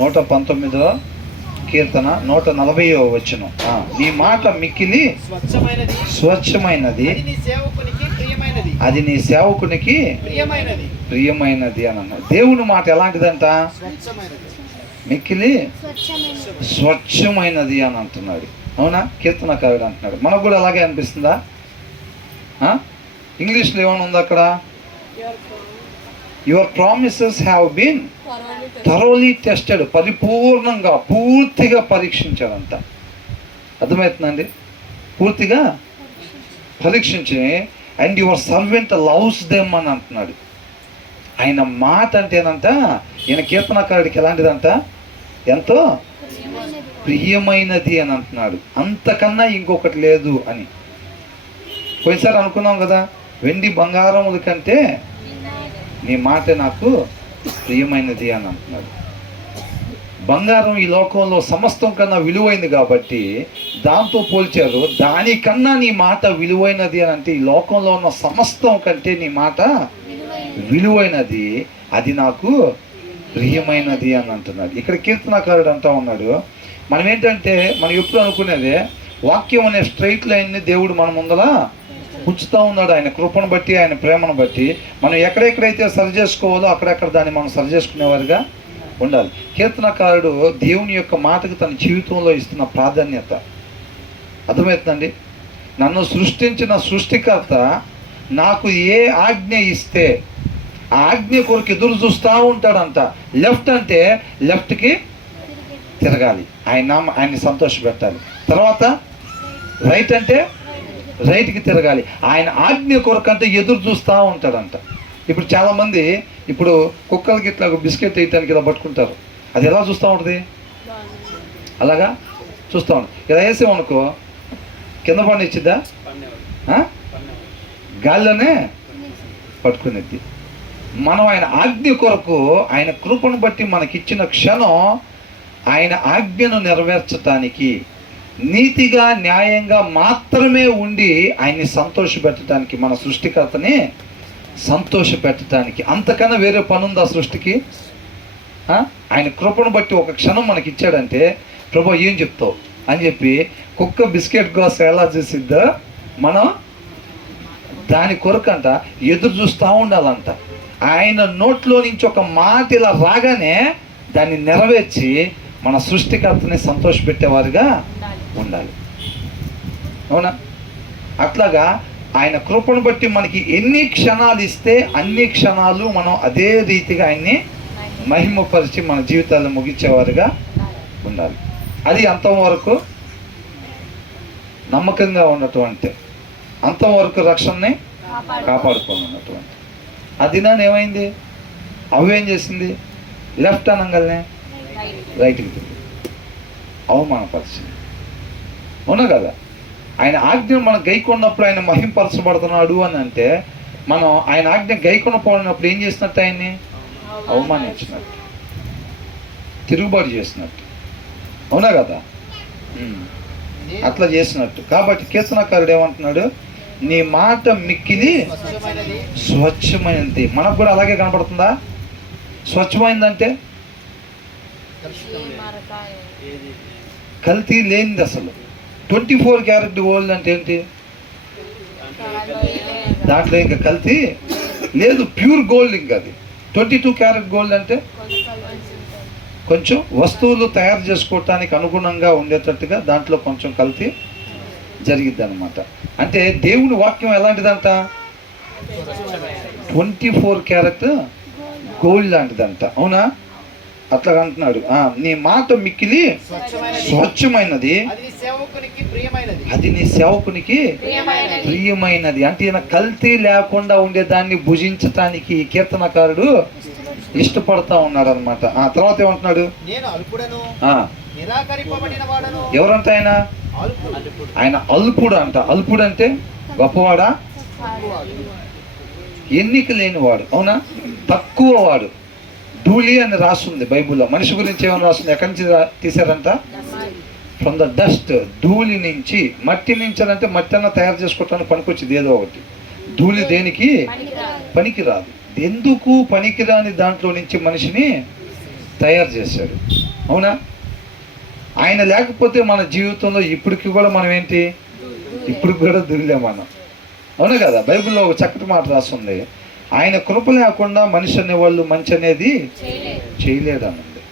119వ కీర్తన 140వ వచనం. నీ మాట మిక్కిలి స్వచ్ఛమైనది, అది నీ సేవకునికి ప్రియమైనది అని అన్నాడు. దేవుని మాట ఎలాంటిదంట? మిక్కిలి స్వచ్ఛమైనది అని అంటున్నాడు. అవునా? కీర్తనకారుడు అంటున్నాడు. మనకు కూడా అలాగే అనిపిస్తుందా? ఇంగ్లీష్లో ఏమైనా ఉంది అక్కడ? Your promises have been thoroughly tested. పరిపూర్ణంగా పూర్తిగా పరీక్షించాడంట. అర్థమవుతుందండి? పూర్తిగా పరీక్షించి and your servant loves them అని అంటున్నాడు. ఆయన మాట అంటేనంట, ఈయన కీర్తనకారుడికి ఎలాంటిదంట? ఎంతో ప్రియమైనది అని అంటున్నాడు. అంతకన్నా ఇంకొకటి లేదు అని. పోయినసారి అనుకున్నాం కదా, వెండి బంగారముల కంటే నీ మాట నాకు ప్రియమైనది అని అంటున్నాడు. బంగారం ఈ లోకంలో సమస్తం కన్నా విలువైంది కాబట్టి దాంతో పోల్చారు. దానికన్నా నీ మాట విలువైనది అని అంటే, ఈ లోకంలో ఉన్న సమస్తం కంటే నీ మాట విలువైనది, అది నాకు ప్రియమైనది అని అంటున్నాడు. ఇక్కడ కీర్తనకారుడు అంటా ఉన్నాడు, మనం ఏంటంటే మనం ఎప్పుడు అనుకునేదే వాక్యం అనే స్ట్రైట్ లైన్ని దేవుడు మన ముందర ఉంచుతూ ఉన్నాడు. ఆయన కృపను బట్టి, ఆయన ప్రేమను బట్టి మనం ఎక్కడెక్కడైతే సరి చేసుకోవాలో అక్కడెక్కడ దాన్ని మనం సరి చేసుకునేవారుగా ఉండాలి. కీర్తనకారుడు దేవుని యొక్క మాటకు తన జీవితంలో ఇస్తున్న ప్రాధాన్యత అర్థమవుతుందండి. నన్ను సృష్టించిన సృష్టికర్త నాకు ఏ ఆజ్ఞ ఇస్తే ఆ ఆజ్ఞ కొరకు ఎదురు చూస్తూ ఉంటాడంట. లెఫ్ట్ అంటే లెఫ్ట్కి తిరగాలి, ఆయన్ని సంతోషపెట్టాలి. తర్వాత రైట్ అంటే రైట్కి తిరగాలి, ఆయన ఆజ్ఞ కొరకు అంటే ఎదురు చూస్తూ ఉంటాడంట. ఇప్పుడు చాలామంది ఇప్పుడు కుక్కలకి ఇట్లా బిస్కెట్ వేయటానికి ఇలా పట్టుకుంటారు. అది ఎలా చూస్తూ ఉంటుంది? అలాగా చూస్తూ ఉంటుంది. ఇలా వేసామనుకో కింద పడినిచ్చిద్దా? గాల్లోనే పట్టుకునేది. మనం ఆయన ఆజ్ఞ కొరకు, ఆయన కృపను బట్టి మనకిచ్చిన క్షణం ఆయన ఆజ్ఞను నెరవేర్చటానికి, నీతిగా న్యాయంగా మాత్రమే ఉండి ఆయన్ని సంతోషపెట్టడానికి, మన సృష్టికర్తని సంతోషపెట్టడానికి. అంతకన్నా వేరే పని ఉందా సృష్టికి? ఆయన కృపను బట్టి ఒక క్షణం మనకి ఇచ్చాడంటే, ప్రభు ఏం చెప్తావు అని చెప్పి కుక్క బిస్కెట్ కోసం ఎలా చూసిద్దో మనం దాని కొరకంట ఎదురు చూస్తూ ఉండాలంట. ఆయన నోట్లో నుంచి ఒక మాట ఇలా రాగానే దాన్ని నెరవేర్చి మన సృష్టికర్తని సంతోషపెట్టేవారుగా ఉండాలి. అవునా? అట్లాగా ఆయన కృపను బట్టి మనకి ఎన్ని క్షణాలు ఇస్తే అన్ని క్షణాలు మనం అదే రీతిగా ఆయన్ని మహిమపరిచి మన జీవితాలను ముగించేవారుగా ఉండాలి. అది అంతవరకు నమ్మకంగా ఉన్నటువంటి, అంతవరకు రక్షణని కాపాడుకొని ఉన్నటువంటి. ఆ దినాన్ని ఏమైంది? అవేం చేసింది? లెఫ్ట్ అనగానే రైట్కి తిరిగి అవమానపరిచింది. అవునా కదా? ఆయన ఆజ్ఞ మనం గైకొన్నప్పుడు ఆయన మహింపరచబడుతున్నాడు అని అంటే, మనం ఆయన ఆజ్ఞ గైకొనపోయినప్పుడు ఏం చేసినట్టు? ఆయన్ని అవమానించినట్టు, తిరుగుబాటు చేసినట్టు. అవునా కదా? అట్లా చేసినట్టు. కాబట్టి కీర్తనకారుడు ఏమంటున్నాడు? నీ మాట మిక్కిలి స్వచ్ఛమైనది. మనకు కూడా అలాగే కనపడుతుందా? స్వచ్ఛమైందంటే కల్తీ లేనిది. అసలు 24 క్యారెట్ గోల్డ్ అంటే ఏంటి? దాంట్లో ఇంకా కల్తీ లేదు, ప్యూర్ గోల్డ్. ఇంకా అది 22 క్యారెట్ గోల్డ్ అంటే కొంచెం వస్తువులు తయారు చేసుకోవటానికి అనుగుణంగా ఉండేటట్టుగా దాంట్లో కొంచెం కల్తీ జరిగిద్ది అనమాట. అంటే దేవుని వాక్యం ఎలాంటిదంట? 24 క్యారెట్ గోల్డ్ లాంటిదంట. అవునా? అట్లా అంటున్నాడు. నీ మాట మిక్కిలి స్వచ్ఛమైనది, అది నీ సేవకునికి ప్రియమైనది. అంటే ఈయన కల్తీ లేకుండా ఉండేదాన్ని భుజించటానికి కీర్తనకారుడు ఇష్టపడతా ఉన్నాడు అనమాట. తర్వాత ఏమంటున్నాడు? ఎవరంట ఆయన? ఆయన అల్పుడు అంట. అల్పుడు అంటే గొప్పవాడా? ఎన్నిక లేనివాడు. అవునా? తక్కువ వాడు. ధూళి అని రాస్తుంది బైబుల్లో. మనిషి గురించి ఏమని రాస్తుంది? ఎక్కడి నుంచి తీశారంట? From the dust. ధూళి నుంచి, మట్టి నుంచి అంటే మట్టి అన్న తయారు చేసుకోవటానికి పనికొచ్చింది ఏదో ఒకటి. ధూళి దేనికి పనికిరాదు. ఎందుకు పనికిరాని దాంట్లో నుంచి మనిషిని తయారు చేశాడు. అవునా? ఆయన లేకపోతే మన జీవితంలో ఇప్పటికి కూడా మనం ఏంటి, ఇప్పుడు కూడా దుర్లే మనం. అవునా కదా? బైబిల్లో ఒక చక్కటి మాట రాస్తుంది, ఆయన కృప లేకుండా మనిషి అనేవాళ్ళు మంచి అనేది చేయలేదనండి.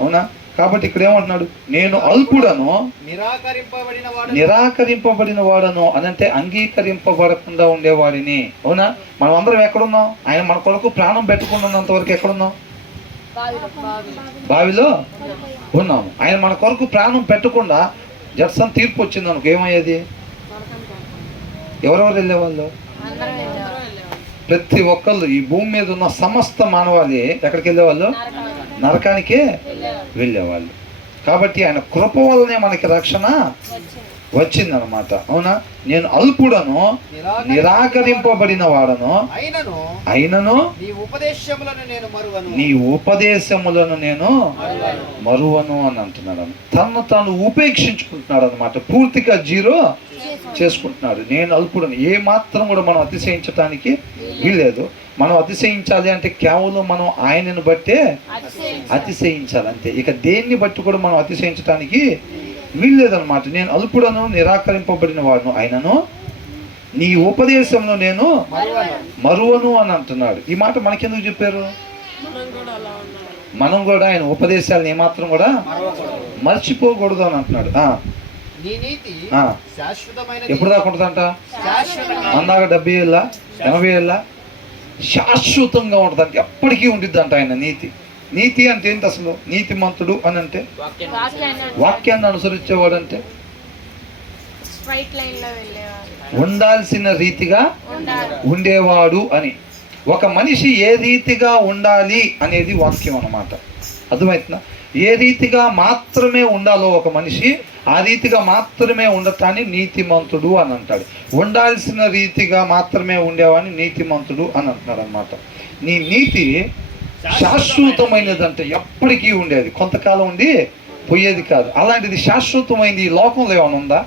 అవునా? కాబట్టి ఇక్కడ ఏమంటున్నాడు, నేను అల్పుడను, నిరాకరింపబడిన వాడను అనంటే అంగీకరింపబడకుండా ఉండేవాడిని. అవునా? మనం అందరం ఎక్కడున్నాం? ఆయన మన కొరకు ప్రాణం పెట్టుకున్నంత వరకు ఎక్కడున్నాం? బావిలో ఉన్నాము. ఆయన మన కొరకు ప్రాణం పెట్టకుండా జడ్సన్ తీర్పు వచ్చింది అనుకో, ఏమయ్యేది? ఎవరెవరు వెళ్ళేవాళ్ళు? ప్రతి ఒక్కళ్ళు, ఈ భూమి మీద ఉన్న సమస్త మానవాళి ఎక్కడికి వెళ్ళేవాళ్ళు? నరకానికే వెళ్ళేవాళ్ళు. కాబట్టి ఆయన కృప వల్లనే మనకి రక్షణ వచ్చిందనమాట. అవునా? నేను అల్పుడను, నిరాకరింపబడిన వాడను, అయినను నీ ఉపదేశములను నేను మరువను అని అంటున్నాడు. తను తాను ఉపేక్షించుకుంటున్నాడు అనమాట, పూర్తిగా జీరో చేసుకుంటున్నాడు. నేను అల్పుడను. ఏ మాత్రం కూడా మనం అతిశయించటానికి వీల్లేదు. మనం అతిశయించాలి అంటే కేవలం మనం ఆయనను బట్టే అతిశయించాలి అంతే. ఇక దేన్ని బట్టి కూడా మనం అతిశయించటానికి వీల్లేదనమాట. నేను అల్పుడను, నిరాకరింపబడిన వాడును, ఆయనను నీ ఉపదేశంలో నేను మరువను అని అంటున్నాడు. ఈ మాట మనకెందుకు చెప్పారు? మనం కూడా ఆయన ఉపదేశాలను ఏమాత్రం కూడా మర్చిపోకూడదు అని అంటున్నాడు. ఎప్పుడు దాకా ఉంటుందంట? అందాక 70 ఏళ్ళ 80 ఏళ్ళ శాశ్వతంగా ఉంటుందంట, ఎప్పటికీ ఉండిద్దంట ఆయన నీతి. నీతి అంటే ఏంటి అసలు? నీతిమంతుడు అని అంటే వాక్యాన్ని అనుసరించేవాడు అంటే ఉండాల్సిన రీతిగా ఉండేవాడు అని. ఒక మనిషి ఏ రీతిగా ఉండాలి అనేది వాక్యం అన్నమాట. అర్థమవుతుందా? ఏ రీతిగా మాత్రమే ఉండాలో ఒక మనిషి, ఆ రీతిగా మాత్రమే ఉండటాన్ని నీతిమంతుడు అని అంటాడు. ఉండాల్సిన రీతిగా మాత్రమే ఉండేవాడిని నీతిమంతుడు అని అంటున్నాడు అనమాట. నీ నీతి శాశ్వతమైనది అంటే ఎప్పటికీ ఉండేది, కొంతకాలం ఉండి పోయేది కాదు. అలాంటిది శాశ్వతమైంది ఈ లోకంలో ఏమైనా ఉందా?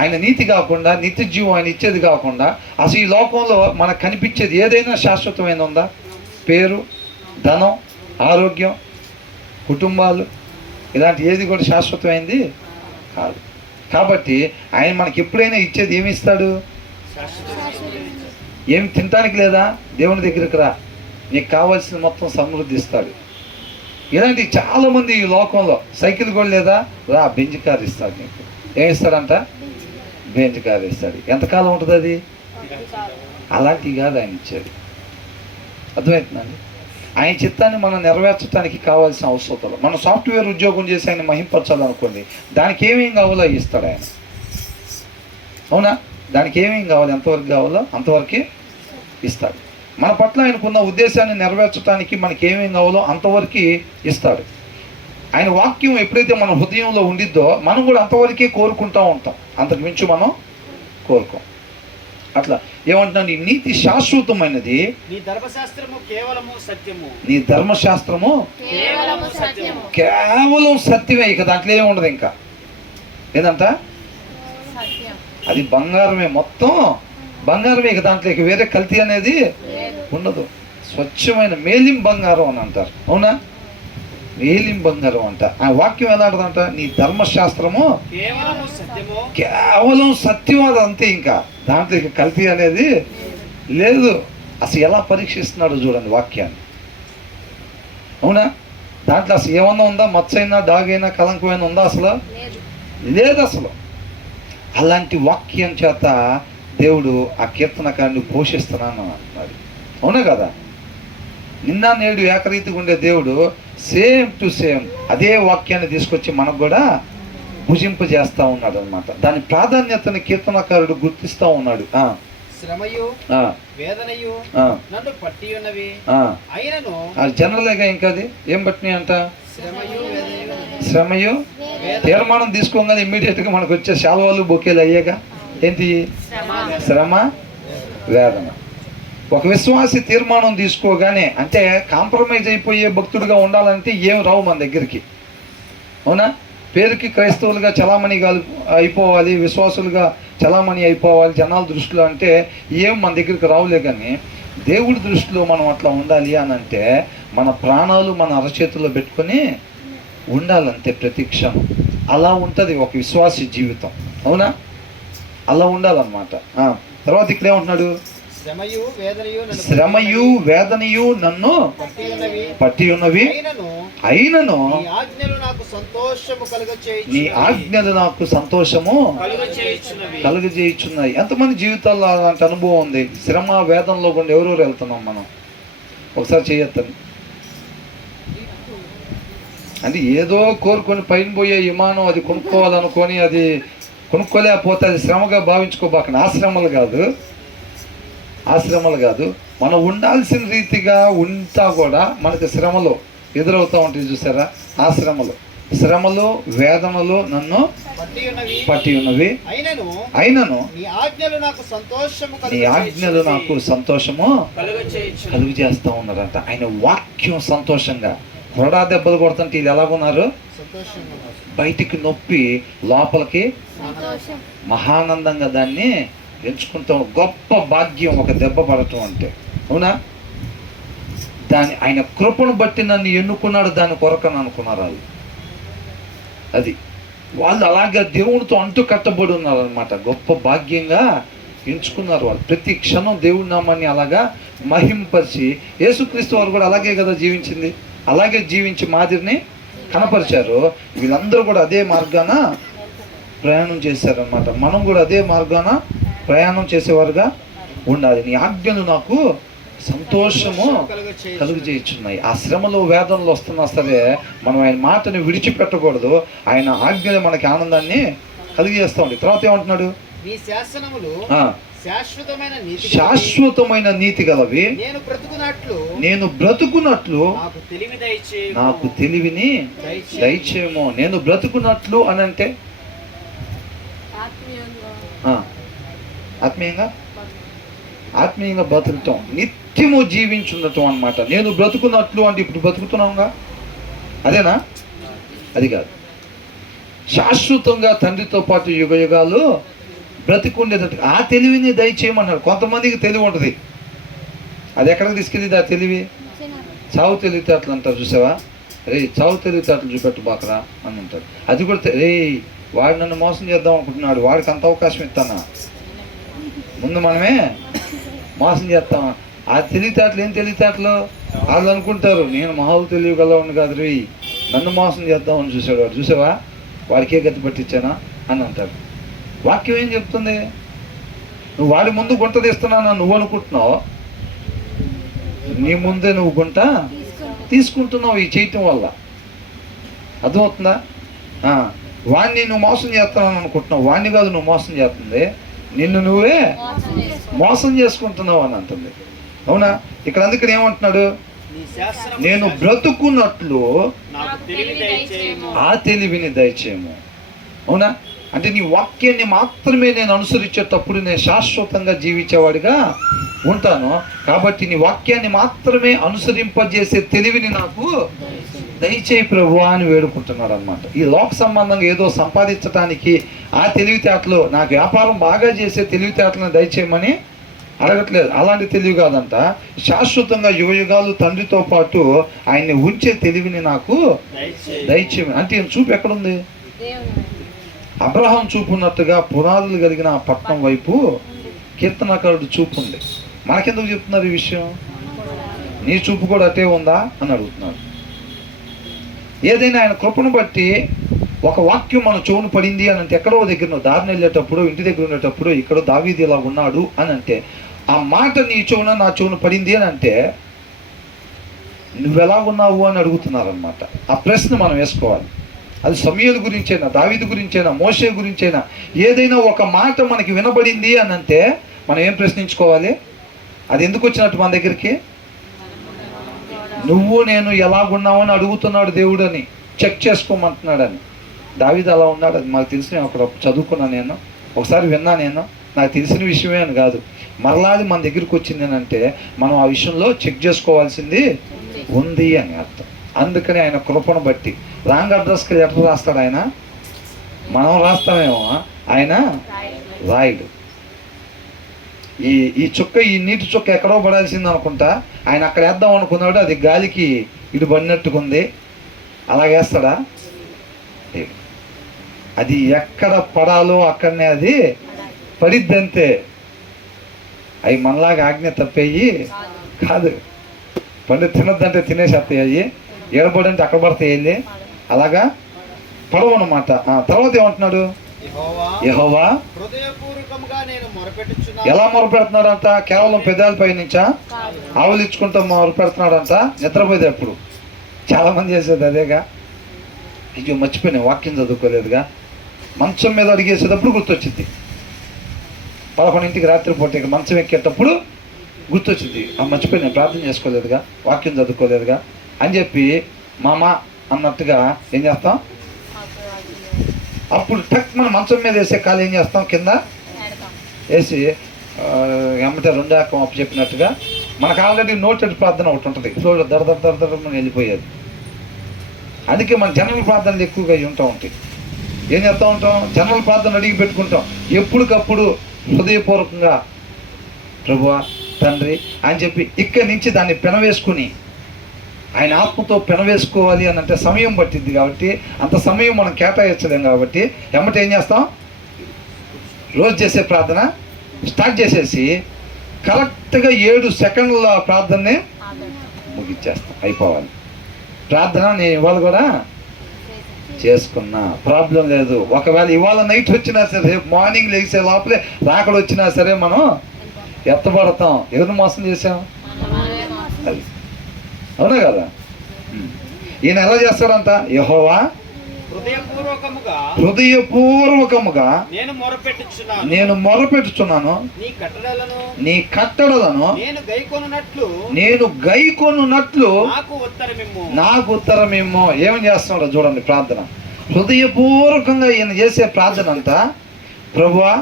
ఆయన నీతి కాకుండా, నిత్య జీవం ఆయన ఇచ్చేది కాకుండా అసలు ఈ లోకంలో మనకు కనిపించేది ఏదైనా శాశ్వతమైన ఉందా? పేరు, ధనం, ఆరోగ్యం, కుటుంబాలు, ఇలాంటి ఏది కూడా శాశ్వతమైంది కాదు. కాబట్టి ఆయన మనకి ఎప్పుడైనా ఇచ్చేది ఏమి ఇస్తాడు? ఏమి తినటానికి లేదా? దేవుని దగ్గరికి రా, నీకు కావాల్సిన మొత్తం సమృద్ధి ఇస్తాడు. ఇలాంటి చాలామంది ఈ లోకంలో సైకిల్ కూడా లేదా, రా బెంజ్ కార్ ఇస్తాడు. నీకు ఏమి ఇస్తాడంట? బెంజ్ కార్ ఇస్తాడు. ఎంతకాలం ఉంటుంది అది? అలాంటివి కాదు ఆయన ఇచ్చేది. అర్థమవుతుందండి? ఆయన చిత్తాన్ని మనం నెరవేర్చడానికి కావాల్సిన అవసరం. మనం సాఫ్ట్వేర్ ఉద్యోగం చేసి ఆయన మహింపరచాలనుకోండి, దానికి ఏమేం కావాలో ఇస్తాడు ఆయన. అవునా? దానికి ఏమేం కావాలి, ఎంతవరకు కావాలో అంతవరకే ఇస్తాడు. మన పట్ల ఆయనకున్న ఉద్దేశాన్ని నెరవేర్చడానికి మనకి ఏమేం కావాలో అంతవరకు ఇస్తాడు. ఆయన వాక్యం ఎప్పుడైతే మన హృదయంలో ఉండిద్దో మనం కూడా అంతవరకే కోరుకుంటూ ఉంటాం, అంతకు మించి మనం కోరుకోం. అట్లా ఏమంటున్నాను, నీ నీతి శాశ్వతమైనది, నీ ధర్మశాస్త్రము కేవలం సత్యమే. ఇక దాంట్లో ఏమి ఉండదు, ఇంకా ఏదంట అది బంగారమే, మొత్తం బంగారమే. ఇక దాంట్లో ఇక వేరే కల్తీ అనేది ఉండదు. స్వచ్ఛమైన మేలిం బంగారం అని అంటారు. అవునా? మేలిం బంగారం అంట. ఆ వాక్యం ఎలా అంటదంట, నీ ధర్మశాస్త్రము కేవలం సత్యం, అది అంతే. ఇంకా దాంట్లో ఇక కల్తీ అనేది లేదు. అసలు ఎలా పరీక్షిస్తున్నాడు చూడండి వాక్యాన్ని. అవునా? దాంట్లో అసలు ఏమన్నా ఉందా? మచ్చైనా, డాగైనా, కలంకమైనా ఉందా? అసలు లేదు. అసలు అలాంటి వాక్యం చేత దేవుడు ఆ కీర్తనకాన్ని పోషిస్తున్నాను అంటున్నాడు. అవునా కదా? నిన్న నేడు ఏకరీతిగా ఉండే దేవుడు సేమ్ టు సేమ్ అదే వాక్యాన్ని తీసుకొచ్చి మనకు కూడా భుజింపజేస్తూ ఉన్నాడు అనమాట. దాని ప్రాధాన్యతని కీర్తనకారుడు గుర్తిస్తూ ఉన్నాడు. జనరల్గా ఇంకా అది ఏం పట్టినాయి అంట? శ్రమయు. తీర్మానం తీసుకోగానే ఇమ్మీడియట్గా మనకు వచ్చే శాల్వాలు, బొకేలు అయ్యాగా ఏంటి? శ్రమ, వేదన. ఒక విశ్వాసి తీర్మానం తీసుకోగానే, అంటే కాంప్రమైజ్ అయిపోయే భక్తుడిగా ఉండాలంటే ఏం రావు మన దగ్గరికి. అవునా? పేరుకి క్రైస్తవులుగా చలామణి అయిపోవాలి, విశ్వాసులుగా చలామణి అయిపోవాలి జనాల దృష్టిలో అంటే ఏం మన దగ్గరికి రావులే. కానీ దేవుడి దృష్టిలో మనం అట్లా ఉండాలి అని అంటే మన ప్రాణాలు మన అరచేతుల్లో పెట్టుకొని ఉండాలంతే ప్రతి క్షణం. అలా ఉంటుంది ఒక విశ్వాసి జీవితం. అవునా? అలా ఉండాలన్నమాట. తర్వాత ఇక్కడ ఏమంటున్నాడు? శ్రమయు వేదనయు నన్ను పట్టి ఉన్నవి, అయినను నీ ఆజ్ఞలు నాకు సంతోషము కలుగజేయుచున్నాయి. ఎంతమంది జీవితాల్లో అలాంటి అనుభవం ఉంది? శ్రమ వేదనలో కూడా ఎవరెవరు వెళ్తున్నాం మనం? ఒకసారి చేయొద్దని అంటే ఏదో కోరుకొని పైన పోయే విమానం అది కొనుక్కోవాలనుకొని అది కొనుక్కోలేకపోతే అది శ్రమగా భావించుకోబాకండి. ఆశ్రమలు కాదు, మనం ఉండాల్సిన రీతిగా ఉంటా కూడా మనకి శ్రమలు ఎదురవుతూ ఉంటాయి. చూసారా? శ్రమలు వేదనలు నన్ను పట్టి ఉన్నవి, అయినను నీ ఆజ్ఞలు నాకు సంతోషము కలుగు చేస్తూ ఉన్నారంట. ఆయన వాక్యం సంతోషంగా. కొరడా దెబ్బలు కొడుతుంటే వీళ్ళు ఎలాగున్నారు? బయటికి నొప్పి, లోపలికి మహానందంగా దాన్ని ఎంచుకుంటాం. గొప్ప భాగ్యం ఒక దెబ్బ పడటం అంటే. అవునా? ఆయన కృపను బట్టి నన్ను ఎన్నుకున్నాడు, దాని కొరకని అనుకున్నారు వాళ్ళు అలాగే దేవునితో అంటూ కట్టబడి ఉన్నారనమాట. గొప్ప భాగ్యంగా ఎంచుకున్నారు వాళ్ళు. ప్రతి క్షణం దేవుడి నామాన్ని అలాగా మహింపరిచి, యేసుక్రీస్తు వారు కూడా అలాగే కదా జీవించింది. అలాగే జీవించి మాదిరిని కనపరిచారు. వీళ్ళందరూ కూడా అదే మార్గాన ప్రయాణం చేశారనమాట. మనం కూడా అదే మార్గాన ప్రయాణం చేసేవారుగా ఉండాలి. నీ ఆజ్ఞలు నాకు సంతోషము కలుగజేయుచున్నాయి. ఆ శ్రమలు వేదనలు వస్తున్నా సరే మనం ఆయన మాటని విడిచిపెట్టకూడదు. ఆయన ఆజ్ఞలు మనకి ఆనందాన్ని కలిగజేస్తూ ఉంది. తర్వాత ఏమంటున్నాడు? శాశ్వతమైన నీతి గలవి నేను బ్రతుకున్నట్లు నాకు తెలివిని దయచేయము. నేను బ్రతుకున్నట్లు అని అంటే ఆత్మీయంగా బ్రతుకుతాం, నిత్యము జీవించుండటం అన్నమాట. నేను బ్రతుకున్నట్లు అంటే ఇప్పుడు బ్రతుకుతున్నాంగా, అదేనా? అది కాదు. శాశ్వతంగా తండ్రితో పాటు యుగ యుగాలు బ్రతికుండేటట్టు ఆ తెలివిని దయచేయమన్నాడు. కొంతమందికి తెలివి ఉంటుంది, అది ఎక్కడికి తీసుకెళ్ళింది ఆ తెలివి? చావు తెలివితేటలు అంటారు. చూసావా? చావు తెలివితేటలు చూపెట్టు బాకరా అని అంటారు. అది కూడా వాడు నన్ను మోసం చేద్దాం అనుకుంటున్నాడు, వాడికి అంత అవకాశం ఇస్తానా? ముందు మనమే మోసం చేస్తాం. ఆ తెలివితేటలు ఏం తెలివితేటలు? వాళ్ళు అనుకుంటారు నేను మహావు తెలియగలవాడిని కాదు, నన్ను మోసం చేద్దామని చూశాడు వాడు. చూసావా? వాడికే గతి పట్టించానా అని అంటారు. వాక్యం ఏం చెప్తుంది? నువ్వు వాడి ముందు గుంట తీస్తున్నాను నువ్వు అనుకుంటున్నావు, నీ ముందే నువ్వు గుంట తీసుకుంటున్నావు ఈ చేయటం వల్ల. అర్థమవుతుందా? వాడిని నువ్వు మోసం చేస్తున్నాను అనుకుంటున్నావు, వాడిని కాదు నువ్వు మోసం చేస్తుంది, నిన్ను నువ్వే మోసం చేసుకుంటున్నావు అని అంటుంది. అవునా? ఇక్కడ అందుకని ఏమంటున్నాడు? నేను బ్రతుకున్నట్లు ఆ తెలివిని దయచేయము. అవునా? అంటే నీ వాక్యాన్ని మాత్రమే నేను అనుసరించేటప్పుడు నేను శాశ్వతంగా జీవించేవాడిగా ఉంటాను. కాబట్టి నీ వాక్యాన్ని మాత్రమే అనుసరింపజేసే తెలివిని నాకు దయచేయి ప్రభు అని వేడుకుంటున్నాడు అనమాట. ఈ లోక సంబంధంగా ఏదో సంపాదించడానికి ఆ తెలివితేటలు, నాకు వ్యాపారం బాగా చేసే తెలివితేటలను దయచేయమని అడగట్లేదు. అలాంటి తెలివి కాదంట. శాశ్వతంగా యుగయుగాలు తండ్రితో పాటు ఆయన్ని ఉంచే తెలివిని నాకు దయచేయమని. అంటే చూపు ఎక్కడుంది? అబ్రహాం చూపు ఉన్నట్టుగా పునాదులు కలిగిన ఆ పట్టణం వైపు కీర్తనకారుడు చూపు ఉంది. మనకెందుకు చెప్తున్నారు ఈ విషయం? నీ చూపు కూడా అటే ఉందా అని అడుగుతున్నాడు. ఏదైనా ఆయన కృపను బట్టి ఒక వాక్యం మన చెవును పడింది అని అంటే, ఎక్కడో దగ్గర నువ్వు దారిని వెళ్ళేటప్పుడు, ఇంటి దగ్గర ఉండేటప్పుడు, ఇక్కడ దావీదు ఇలా ఉన్నాడు అని అంటే, ఆ మాట నీ చెవున నా చెవును పడింది అని అంటే నువ్వెలా ఉన్నావు అని అడుగుతున్నారనమాట. ఆ ప్రశ్న మనం వేసుకోవాలి. అది సమూయేలు గురించైనా, దావీదు గురించైనా, మోషే గురించైనా ఏదైనా ఒక మాట మనకి వినబడింది అని అంటే మనం ఏం ప్రశ్నించుకోవాలి? అది ఎందుకు వచ్చినట్టు మన దగ్గరికి? నువ్వు నేను ఎలాగున్నావని అడుగుతున్నాడు దేవుడు అని చెక్ చేసుకోమంటున్నాడు అని. దావీదు అలా ఉన్నాడు, అది మాకు తెలిసిన, అక్కడ చదువుకున్నా నేను, ఒకసారి విన్నా నేను, నాకు తెలిసిన విషయమే అని కాదు. మరలాది మన దగ్గరికి వచ్చింది అని అంటే మనం ఆ విషయంలో చెక్ చేసుకోవాల్సింది ఉంది అని అర్థం. అందుకని ఆయన కృపను బట్టి రాంగ్ అడ్రస్కి ఎట్లా రాస్తాడు ఆయన? మనం రాస్తామేమో, ఆయన రాయుడు. ఈ ఈ చుక్క, ఈ నీటి చుక్క ఎక్కడో పడాల్సింది అనుకుంటా, ఆయన అక్కడ వేద్దాం అనుకున్నాడు, అది గాలికి ఇటు పడినట్టుకుంది. అలాగేస్తాడా? అది ఎక్కడ పడాలో అక్కడనే అది పడిద్దంతే. అవి మనలాగా ఆజ్ఞ తప్పేయి కాదు. పండు తినొద్దంటే తినేసేస్తాయి, అవి ఏడబడంటే అక్కడ పడతాయి. అలాగా పడవు అన్నమాట. తర్వాత ఏమంటున్నాడు? యెహోవా ఎలా మొరపెడుతున్నాడంట? కేవలం పెదాల పై నుంచా ఆవులు ఇచ్చుకుంటా మొరపెడుతున్నాడంట. నిద్రపోయేది ఎప్పుడు? చాలా మంది చేసేది అదేగా. అయ్యో మర్చిపోయినా, వాక్యం చదువుకోలేదుగా. మంచం మీద అడిగేసేటప్పుడు గుర్తొచ్చింది. 11ంటికి రాత్రిపూట ఇక మంచం ఎక్కేటప్పుడు గుర్తొచ్చింది, మర్చిపోయినా, ప్రార్థన చేసుకోలేదుగా, వాక్యం చదువుకోలేదుగా అని చెప్పి మామ అన్నట్టుగా ఏం చేస్తాం? అప్పుడు టక్ మన మంచం మీద వేసే కాలు ఏం చేస్తాం? కింద వేసి ఎమ్మటే రెండో ఆకం అప్పు చెప్పినట్టుగా మనకు ఆల్రెడీ నోటెడ్ ప్రార్థన ఒకటి ఉంటుంది, ఫ్లోలో దర దర దర దర మనం వెళ్ళిపోయేది. అందుకే మన జనరల్ ప్రార్థనలు ఎక్కువగా ఉంటా ఉంటాయి. ఏం చేస్తూ ఉంటాం? జనరల్ ప్రార్థన అడిగి పెట్టుకుంటాం. ఎప్పటికప్పుడు హృదయపూర్వకంగా ప్రభువా తండ్రి అని చెప్పి ఇక్కడి నుంచి దాన్ని పెనవేసుకుని ఆయన ఆత్మతో పెనవేసుకోవాలి అని అంటే సమయం పట్టింది. కాబట్టి అంత సమయం మనం కేటాయించలేం. కాబట్టి ఎమ్మట ఏం చేస్తాం? రోజు చేసే ప్రార్థన స్టార్ట్ చేసేసి కరెక్ట్గా 7 సెకండ్ల ప్రార్థనని ముగించేస్తాం, అయిపోవాలి ప్రార్థన. నేను ఇవాళ కూడా చేసుకున్నా, ప్రాబ్లం లేదు. ఒకవేళ ఇవాళ నైట్ వచ్చినా సరే, రేపు మార్నింగ్ లేచే లోపలే రాకడ వచ్చినా సరే మనం ఎత్తబడతాం. ఎవరిని మోసం చేసాం? అది అవునా కదా? ఈయన ఎలా చేస్తాడంట? యెహోవా హృదయపూర్వకముగా నేను మొరపెట్టుచున్నాను, నీ కట్టడలను నేను గైకొనున్నట్లు నాకు ఉత్తరమేమో. ఏమని చేస్తున్నాడో చూడండి ప్రార్థన. హృదయపూర్వకంగా ఈయన చేసే ప్రార్థన అంతా, ప్రభువా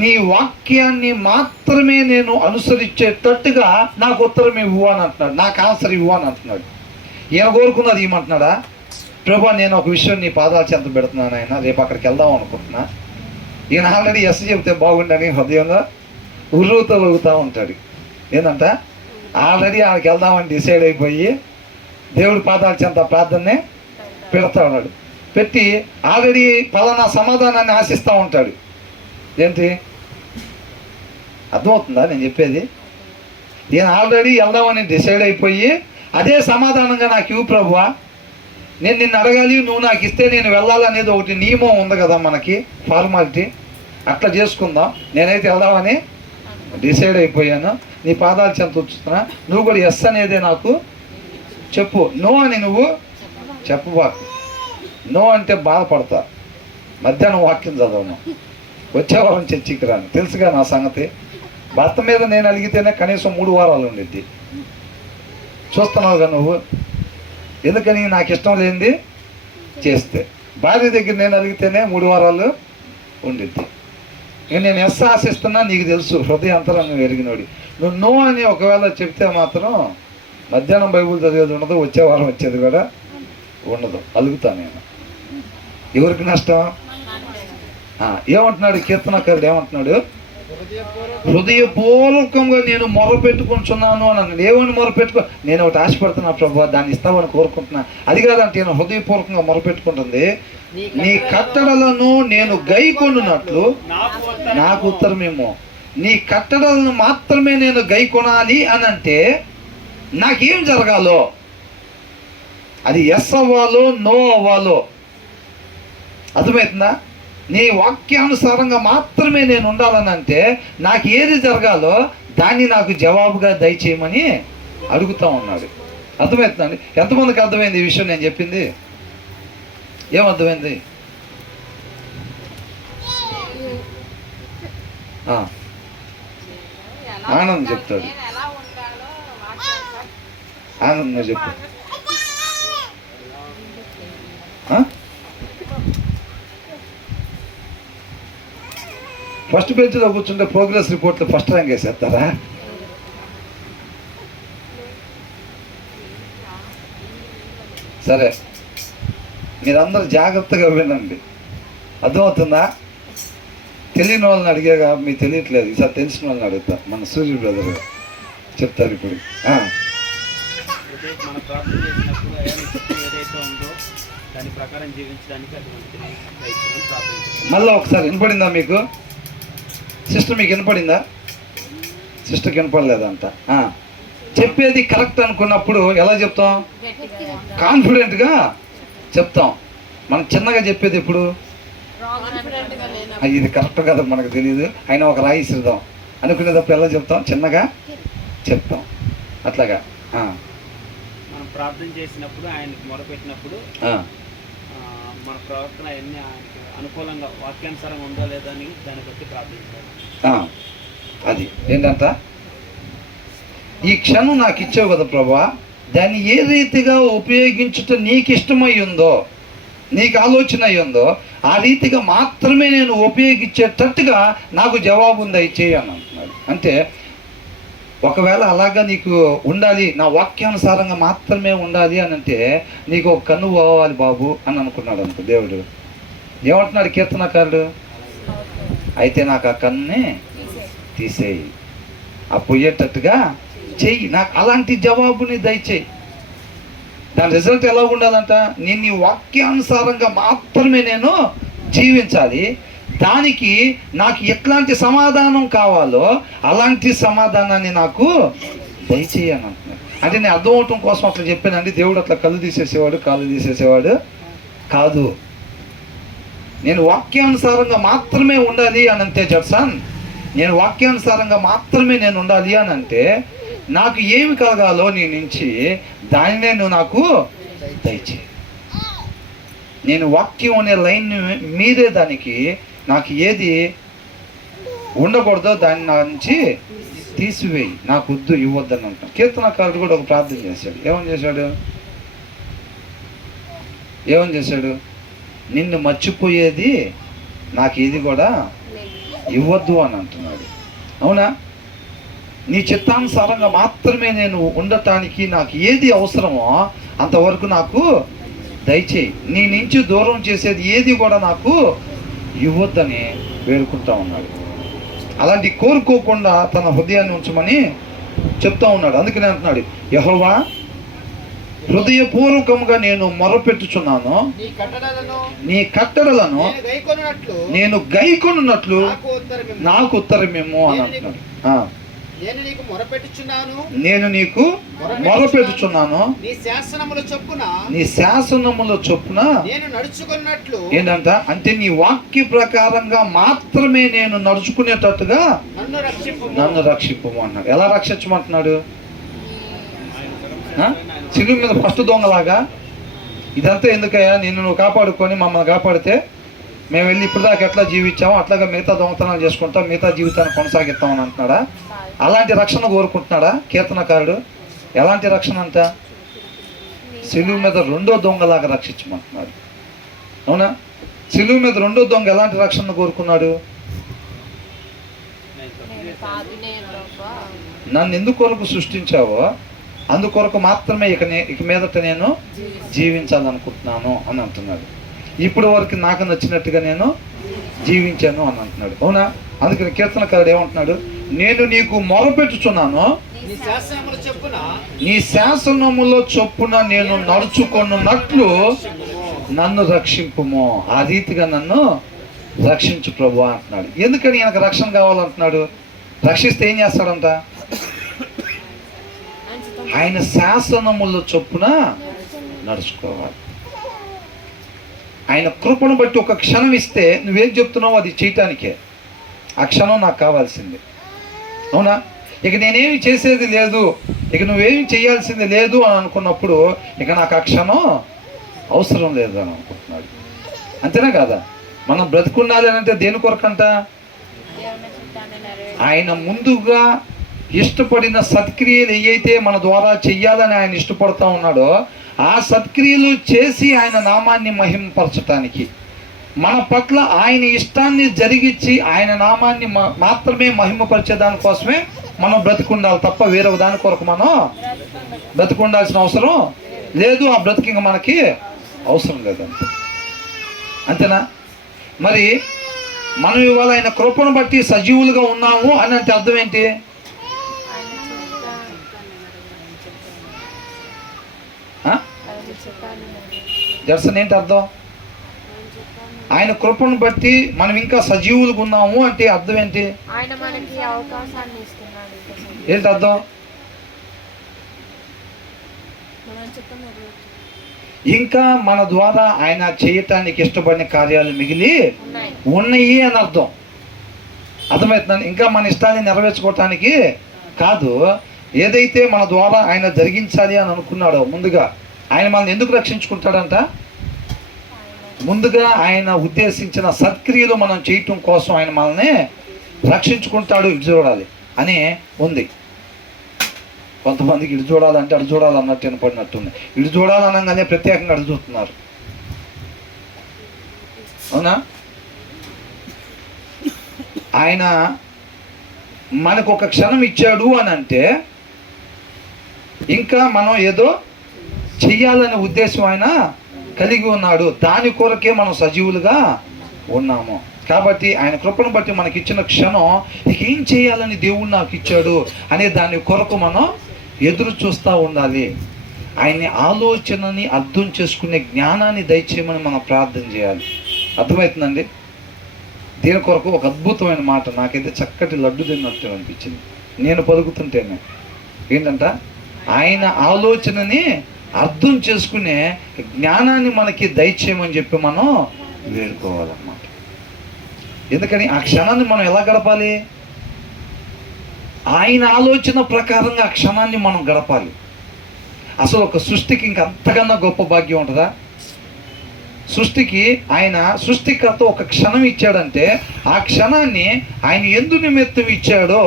నీ వాక్యాన్ని మాత్రమే నేను అనుసరించేటట్టుగా నాకు ఉత్తరం ఇవ్వు అని అంటున్నాడు, నాకు ఆన్సర్ ఇవ్వు అని అంటున్నాడు. ఈయన కోరుకున్నది ఏమంటున్నాడా? ప్రభా నేను ఒక విషయం నీ పాదాలు చెంత పెడుతున్నాను, ఆయన రేపు అక్కడికి వెళ్దాం అనుకుంటున్నా. ఈయన ఆల్రెడీ ఎస్ చెబితే బాగుండని హృదయంలో ఉరుగుతూ ఉంటాడు. ఏంటంట? ఆల్రెడీ ఆడికి వెళ్దామని డిసైడ్ అయిపోయి దేవుడి పాదాల చెంత ప్రార్థనే పెడతా ఉన్నాడు. పెట్టి ఆల్రెడీ పలానా సమాధానాన్ని ఆశిస్తూ ఉంటాడు. ఏంటి అర్థమవుతుందా నేను చెప్పేది? ఈయన ఆల్రెడీ వెళ్దామని డిసైడ్ అయిపోయి అదే సమాధానంగా నాకు ఇవ్వు ప్రభువా, నేను నిన్ను అడగాలి, నువ్వు నాకు ఇస్తే నేను వెళ్ళాలనేది ఒకటి నియమం ఉంది కదా మనకి, ఫార్మాలిటీ. అట్లా చేసుకుందాం. నేనైతే వెళ్దామని డిసైడ్ అయిపోయాను, నీ పాదాలు చెంత వచ్చుతున్నా, నువ్వు కూడా ఎస్ అనేదే నాకు చెప్పు. నో అని నువ్వు చెప్పబాకు. నో అంటే బాధపడతా. మధ్యాహ్నం వాక్యం చదవను, వచ్చేవారం చర్చికి రాను, తెలుసుగా నా సంగతి. భర్త మీద నేను అడిగితేనే కనీసం 3 వారాలు ఉండిద్ది. చూస్తున్నావుగా నువ్వు. ఎందుకని? నాకు ఇష్టం లేనిది చేస్తే. భార్య దగ్గర నేను అడిగితేనే 3 వారాలు ఉండిద్ది. ఇక నేను ఎస్ ఆశిస్తున్నా, నీకు తెలుసు హృదయ అంతరంగం ఎరిగినోడి. నువ్వు నో అని ఒకవేళ చెప్తే మాత్రం మధ్యాహ్నం బైబుల్ చదివేది ఉండదు, వచ్చే వారం వచ్చేది కూడా ఉండదు. అలుగుతా నేను. ఎవరికి నష్టం? ఏమంటున్నాడు కీర్తనకారుడు? ఏమంటున్నాడు? హృదయపూర్వకంగా నేను మొరపెట్టుకుంటున్నాను అని అన్నాడు. ఏమని మొరపెట్టుకో? నేను ఒకటి ఆశపడుతున్నా ప్రభు, దాన్ని ఇస్తామని కోరుకుంటున్నా. అది కాదంటే నేను హృదయపూర్వకంగా మొరపెట్టుకుంటుంది, నీ కట్టడలను నేను గైకొనున్నట్లు నాకు ఉత్తరమేమో. నీ కట్టడలను మాత్రమే నేను గైకొనాలి అని అంటే నాకేం జరగాలో, అది ఎస్ అవ్వాలో నో అవ్వాలో. అర్థమవుతుందా? నీ వాక్యానుసారంగా మాత్రమే నేను ఉండాలని అంటే నాకు ఏది జరగాలో దాన్ని నాకు జవాబుగా దయచేయమని అడుగుతా ఉన్నాడు. అర్థమవుతుందండి? ఎంతమందికి అర్థమైంది ఈ విషయం నేను చెప్పింది? ఏమర్థమైంది? ఆనంద్ చెప్తాడు. ఆనంద్ నువ్వు చెప్పు. ఫస్ట్ బెంచ్లో కూర్చుంటే ప్రోగ్రెస్ రిపోర్ట్లో ఫస్ట్ ర్యాంక్ వేసేస్తారా? సరే, మీరందరూ జాగ్రత్తగా వినండి. అర్థమవుతుందా? తెలియని వాళ్ళని అడిగాక మీకు తెలియట్లేదు, ఈసారి తెలిసిన వాళ్ళని అడుగుతా. మన సూర్య బ్రదర్ చెప్తారు ఇప్పుడు. మన ప్రార్థన చేసినప్పుడు ఏదైతే ఉందో దాని ప్రకారం జీవించడానికి అటువంటి ప్రార్థన. మళ్ళీ ఒకసారి వినపడిందా మీకు? సిస్టర్ మీకు వినపడిందా? సిస్టర్కి వినపడలేదంట. చెప్పేది కరెక్ట్ అనుకున్నప్పుడు ఎలా చెప్తాం? కాన్ఫిడెంట్గా చెప్తాం. మనం చిన్నగా చెప్పేది ఎప్పుడు? ఇది కరెక్ట్ కదా మనకు తెలియదు, అయినా ఒక రాయి ఇసిరుదాం అనుకునేటప్పుడు ఎలా చెప్తాం? చిన్నగా చెప్తాం. అట్లాగా మనం ప్రార్థన చేసినప్పుడు, ఆయనకి మొరపెట్టినప్పుడు మన ప్రవర్తన అన్ని ఆయనకి అనుకూలంగా వాక్యానుసారంగా ఉందో లేదా అని దాన్ని బట్టి ప్రార్థించాలి. అది ఏంటంట? ఈ క్షణం నాకు ఇచ్చావు కదా ప్రభా, దాన్ని ఏ రీతిగా ఉపయోగించుట నీకు ఇష్టమై ఉందో, నీకు ఆలోచన అయి ఉందో ఆ రీతిగా మాత్రమే నేను ఉపయోగించేటట్టుగా నాకు జవాబు దయచేయి అని అంటున్నాడు. అంటే ఒకవేళ అలాగా నీకు ఉండాలి, నా వాక్యానుసారంగా మాత్రమే ఉండాలి అని అంటే నీకు ఒక కన్ను పోవాలి బాబు అని అనుకున్నాడు అనుకో దేవుడు. ఏమంటున్నాడు కీర్తనకారుడు? అయితే నాకు ఆ కన్నుని తీసేయి, ఆ పోయేటట్టుగా చెయ్యి, నాకు అలాంటి జవాబుని దయచేయి. దాని రిజల్ట్ ఎలా ఉండాలంట? నేను నీ వాక్యానుసారంగా మాత్రమే నేను జీవించాలి, దానికి నాకు ఎట్లాంటి సమాధానం కావాలో అలాంటి సమాధానాన్ని నాకు దయచేయని అంటున్నాడు. అంటే నేను అర్థం అవటం కోసం అట్లా చెప్పానండి. దేవుడు అట్లా కళ్ళు తీసేసేవాడు, కాళ్ళు తీసేసేవాడు కాదు. నేను వాక్యానుసారంగా మాత్రమే ఉండాలి అని అంటే జడ్సన్, నేను వాక్యానుసారంగా మాత్రమే నేను ఉండాలి అని అంటే నాకు ఏమి కలగాలో నీ నుంచి దానినే నువ్వు నాకు దయచేయి. నేను వాక్యం అనే లైన్ మీదే దానికి నాకు ఏది ఉండకూడదో దాన్ని నా నుంచి తీసివేయి, నాకు వద్దు, ఇవ్వద్దని అంటాను. కీర్తనకారుడు కూడా ఒక ప్రార్థన చేశాడు. ఏమని చేశాడు? నిన్ను మర్చిపోయేది నాకు ఇది కూడా ఇవ్వద్దు అని అంటున్నాడు. అవునా? నీ చిత్తానుసారంగా మాత్రమే నేను ఉండటానికి నాకు ఏది అవసరమో అంతవరకు నాకు దయచేయి, నీ నుంచి దూరం చేసేది ఏది కూడా నాకు ఇవ్వద్దని వేడుకుంటా ఉన్నాడు. అలాంటి కోరుకోకుండా తన హృదయాన్ని ఉంచమని చెప్తా ఉన్నాడు. అందుకనే అంటున్నాడు, యెహోవా హృదయపూర్వకంగా నేను మొరపెట్టుచున్నాను, నీ కట్టడలను నేను గైకొనున్నట్లు నాకు ఉత్తరమేమో అని అంటున్నాడు. నేను నీకు మొరపెట్టుచున్నాను, నీ శాసనముల చొప్పున ఏంటంట అంటే నీ వాక్య ప్రకారంగా మాత్రమే నేను నడుచుకునేటట్టుగా నన్ను రక్షింపము అన్నాడు. ఎలా రక్షించమంటున్నాడు? సిలువ మీద ఫస్ట్ దొంగలాగా ఇదంతా ఎందుకయ్యా, నిన్ను నువ్వు కాపాడుకొని మమ్మల్ని కాపాడితే మేము వెళ్ళి ఇప్పుడు దాకా ఎట్లా జీవించామో అట్లాగా మిగతా దొంగతనాలు చేసుకుంటాం, మిగతా జీవితాన్ని కొనసాగిస్తామని అంటున్నాడా? అలాంటి రక్షణ కోరుకుంటున్నాడా కీర్తనకారుడు? ఎలాంటి రక్షణ అంట? సిలువ మీద రెండో దొంగలాగా రక్షించమంటున్నాడు. అవునా? సిలువ మీద రెండో దొంగ ఎలాంటి రక్షణ కోరుకున్నాడు? నన్ను ఎందుకొరకు సృష్టించావో అందుకొరకు మాత్రమే ఇక మీదట నేను జీవించాలనుకుంటున్నాను అని అంటున్నాడు. ఇప్పుడు వరకు నాకు నచ్చినట్టుగా నేను జీవించాను అని అంటున్నాడు. అవునా? అందుకని కీర్తనకారుడు ఏమంటున్నాడు? నేను నీకు మొరపెట్టుచున్నాను, నీ శాసనములో చొప్పున నేను నడుచుకున్నట్లు నన్ను రక్షింపుము, ఆ రీతిగా నన్ను రక్షించు ప్రభు అంటున్నాడు. ఎందుకని ఈయనకు రక్షణ కావాలంటున్నాడు? రక్షిస్తే ఏం చేస్తాడంట? ఆయన శాసనముల చొప్పున నడుచుకోవాలి. ఆయన కృపను బట్టి ఒక క్షణం ఇస్తే నువ్వేం చెప్తున్నావు అది చేయటానికే. ఆ క్షణం నాకు కావాల్సింది. అవునా? ఇక నేనేమి చేసేది లేదు, ఇక నువ్వేమి చేయాల్సింది లేదు అని అనుకున్నప్పుడు ఇక నాకు ఆ క్షణం అవసరం లేదు అని అనుకుంటున్నాడు. అంతేనా కాదా? మనం బ్రతుకుండాలి అని అంటే దేని కొరకంట? ఆయన ముందుగా ఇష్టపడిన సత్క్రియలు ఏవైతే మన ద్వారా చెయ్యాలని ఆయన ఇష్టపడుతూ ఉన్నాడో ఆ సత్క్రియలు చేసి ఆయన నామాన్ని మహిమపరచటానికి, మన పట్ల ఆయన ఇష్టాన్ని జరిగించి ఆయన నామాన్ని మాత్రమే మహిమపరిచే దానికోసమే మనం బ్రతికుండాలి తప్ప వేరే దాని కొరకు మనం బ్రతికుండాల్సిన అవసరం లేదు. ఆ బ్రతికి మనకి అవసరం లేదంతే. అంతేనా? మరి మనం ఇవాళ ఆయన కృపను బట్టి సజీవులుగా ఉన్నాము అని అంటే అర్థం ఏంటి? జర్సన్ ఏంటి అర్థం? ఆయన కృపను బట్టి మనం ఇంకా సజీవులుగా ఉన్నాము అంటే అర్థం ఏంటి? ఏంటి అర్థం? ఇంకా మన ద్వారా ఆయన చేయటానికి ఇష్టపడిన కార్యాలు మిగిలి ఉన్నాయి అని అర్థం. అర్థమవుతుందండి? ఇంకా మన ఇష్టాన్ని నెరవేర్చుకోవటానికి కాదు, ఏదైతే మన ద్వారా ఆయన జరిగించాలి అని అనుకున్నాడో ముందుగా, ఆయన మనల్ని ఎందుకు రక్షించుకుంటాడంట? ముందుగా ఆయన ఉద్దేశించిన సత్క్రియలు మనం చేయటం కోసం ఆయన మనల్ని రక్షించుకుంటాడు. ఇటు చూడాలి అని ఉంది. కొంతమందికి ఇటు చూడాలంటే అటు చూడాలన్నట్టు వినపడినట్టుంది. ఇటు చూడాలనగానే ప్రత్యేకంగా అటు చూస్తున్నారు. అవునా? ఆయన మనకు ఒక క్షణం ఇచ్చాడు అని అంటే ఇంకా మనం ఏదో చెయ్యాలనే ఉద్దేశం ఆయన కలిగి ఉన్నాడు. దాని కొరకే మనం సజీవులుగా ఉన్నాము. కాబట్టి ఆయన కృపను బట్టి మనకి ఇచ్చిన క్షణం ఇక ఏం చేయాలని దేవుడు నాకు ఇచ్చాడు అనే దాని కొరకు మనం ఎదురు చూస్తూ ఉండాలి. ఆయన్ని ఆలోచనని అర్థం చేసుకునే జ్ఞానాన్ని దయచేయమని మనం ప్రార్థన చేయాలి. అర్థమవుతుందండి? దీని కొరకు ఒక అద్భుతమైన మాట నాకైతే చక్కటి లడ్డు తిన్నట్టు అనిపించింది నేను పలుకుతుంటేనే. ఏంటంట? ఆయన ఆలోచనని అర్థం చేసుకునే జ్ఞానాన్ని మనకి దయచేయమని చెప్పి మనం వేడుకోవాలన్నమాట. ఎందుకని ఆ క్షణాన్ని మనం ఎలా గడపాలి? ఆయన ఆలోచన ప్రకారంగా ఆ క్షణాన్ని మనం గడపాలి. అసలు ఒక సృష్టికి ఇంక అంతకన్నా గొప్ప భాగ్యం ఉంటుందా? సృష్టికి ఆయన సృష్టికర్త ఒక క్షణం ఇచ్చాడంటే ఆ క్షణాన్ని ఆయన ఎందు నిమిత్తం ఇచ్చాడో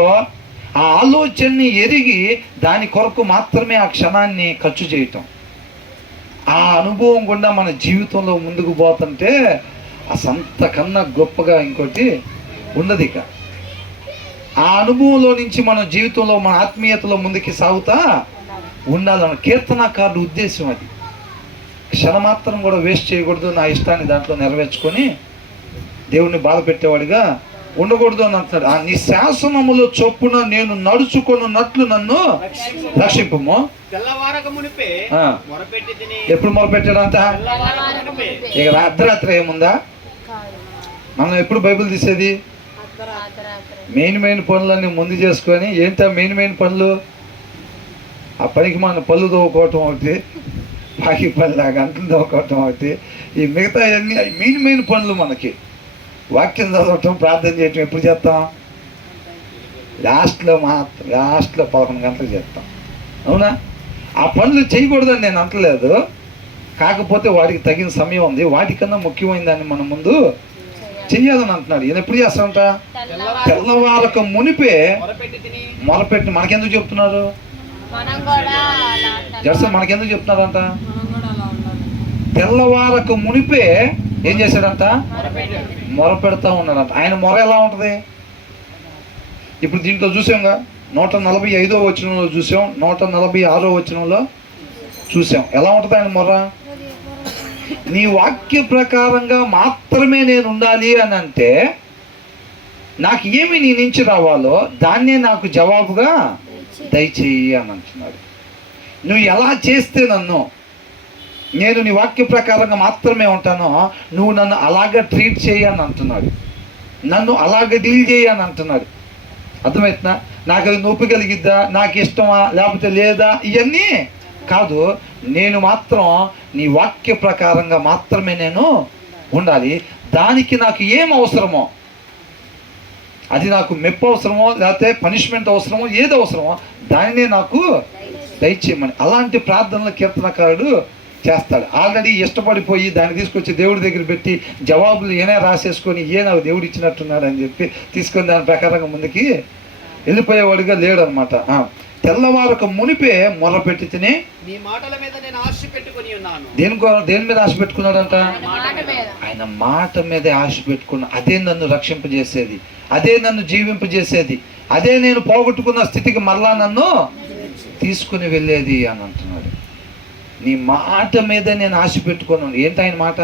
ఆ ఆలోచనని ఎరిగి దాని కొరకు మాత్రమే ఆ క్షణాన్ని ఖర్చు చేయటం. ఆ అనుభవం గుండా మన జీవితంలో ముందుకు పోతుంటే అసంతకన్నా గొప్పగా ఇంకోటి ఉండదు. ఇక ఆ అనుభవంలో నుంచి మన జీవితంలో మన ఆత్మీయతలో ముందుకి సాగుతా ఉండాలన్న కీర్తనాకారుడు ఉద్దేశం అది. క్షణమాత్రం కూడా వేస్ట్ చేయకూడదు, నా ఇష్టాన్ని దాంట్లో నెరవేర్చుకొని దేవుణ్ణి బాధ పెట్టేవాడిగా ఉండకూడదు అని అంటున్నాడు. ఆ నీ శాసనములో చొప్పున నేను నడుచుకున్నట్లు నన్ను రక్షింపము. ఎప్పుడు మొరపెట్టాడంట? ఇక అర్ధరాత్రి ఏముందా? మనం ఎప్పుడు బైబిల్ తీసేది? మెయిన్ పనులన్నీ ముందు చేసుకొని ఏంటో మెయిన్ పనులు, ఆ పనికి మన పళ్ళు తోవుకోవటం ఒకటి, బాకీ పని గంటలు తోవుకోవటం ఒకటి, ఈ మిగతా అన్నీ మెయిన్ పనులు మనకి. వాక్యం చదవటం, ప్రార్థన చేయటం ఎప్పుడు చేస్తాం? లాస్ట్లో 11 గంటలకు చేస్తాం. అవునా? ఆ పనులు చేయకూడదని నేను అంటలేదు, కాకపోతే వాటికి తగిన సమయం ఉంది. వాటికన్నా ముఖ్యమైన దాన్ని మనం ముందు చెయ్యాలని అంటున్నాడు. ఈయన ఎప్పుడు చేస్తాడంట? తెల్లవారక మునిపే మొరపెట్టి. మనకెందుకు చెప్తున్నారు? జర్సన్ మనకెందుకు చెప్తున్నాడంట? తెల్లవారక మునిపే ఏం చేశాడంట? మొరపెడతా ఉన్నాడంట. ఆయన మొర ఎలా ఉంటుంది? ఇప్పుడు దీంట్లో చూసాంగా, 145వ వచనంలో చూసాం, 146వ వచనంలో చూసాం. ఎలా ఉంటుంది ఆయన మొర? నీ వాక్య ప్రకారంగా మాత్రమే నేను ఉండాలి అని అంటే నాకు ఏమి నీ నుంచి రావాలో దాన్నే నాకు జవాబుగా దయచేయి అని అంటున్నాడు. నువ్వు ఎలా చేస్తే నేను నీ వాక్య ప్రకారంగా మాత్రమే ఉంటానో నువ్వు నన్ను అలాగే ట్రీట్ చేయి అని అంటున్నాడు. నన్ను అలాగే డీల్ చేయి అని అంటున్నాడు. అర్థమవుతుందా? నాకు అది నొప్పి కలిగిద్దా, నాకు ఇష్టమా లేకపోతే లేదా, ఇవన్నీ కాదు. నేను మాత్రం నీ వాక్య ప్రకారంగా మాత్రమే నేను ఉండాలి. దానికి నాకు ఏం అవసరమో, అది నాకు మెప్పు అవసరమో లేకపోతే పనిష్మెంట్ అవసరమో, ఏది అవసరమో దానినే నాకు దయచేయమని అలాంటి ప్రార్థనలు కీర్తనకారుడు చేస్తాడు. ఆల్రెడీ ఇష్టపడిపోయి దాన్ని తీసుకొచ్చి దేవుడి దగ్గర పెట్టి జవాబులు ఏనే రాసేసుకొని నాకు దేవుడు ఇచ్చినట్టున్నాడు అని చెప్పి తీసుకొని దాని ప్రకారంగా ముందుకి వెళ్ళిపోయేవాడిగా లేడు అనమాట. తెల్లవారక మునిపే మొరపెట్టి తిని దేని మీద ఆశ పెట్టుకున్నాడంట? ఆయన మాట మీదే ఆశ పెట్టుకున్నా. అదే నన్ను రక్షింపజేసేది, అదే నన్ను జీవింపజేసేది, అదే నేను పోగొట్టుకున్న స్థితికి మరలా నన్ను తీసుకుని వెళ్ళేది అని అంటున్నాడు. నీ మాట మీద నేను ఆశ పెట్టుకున్నాను. ఏంటి ఆయన మాట?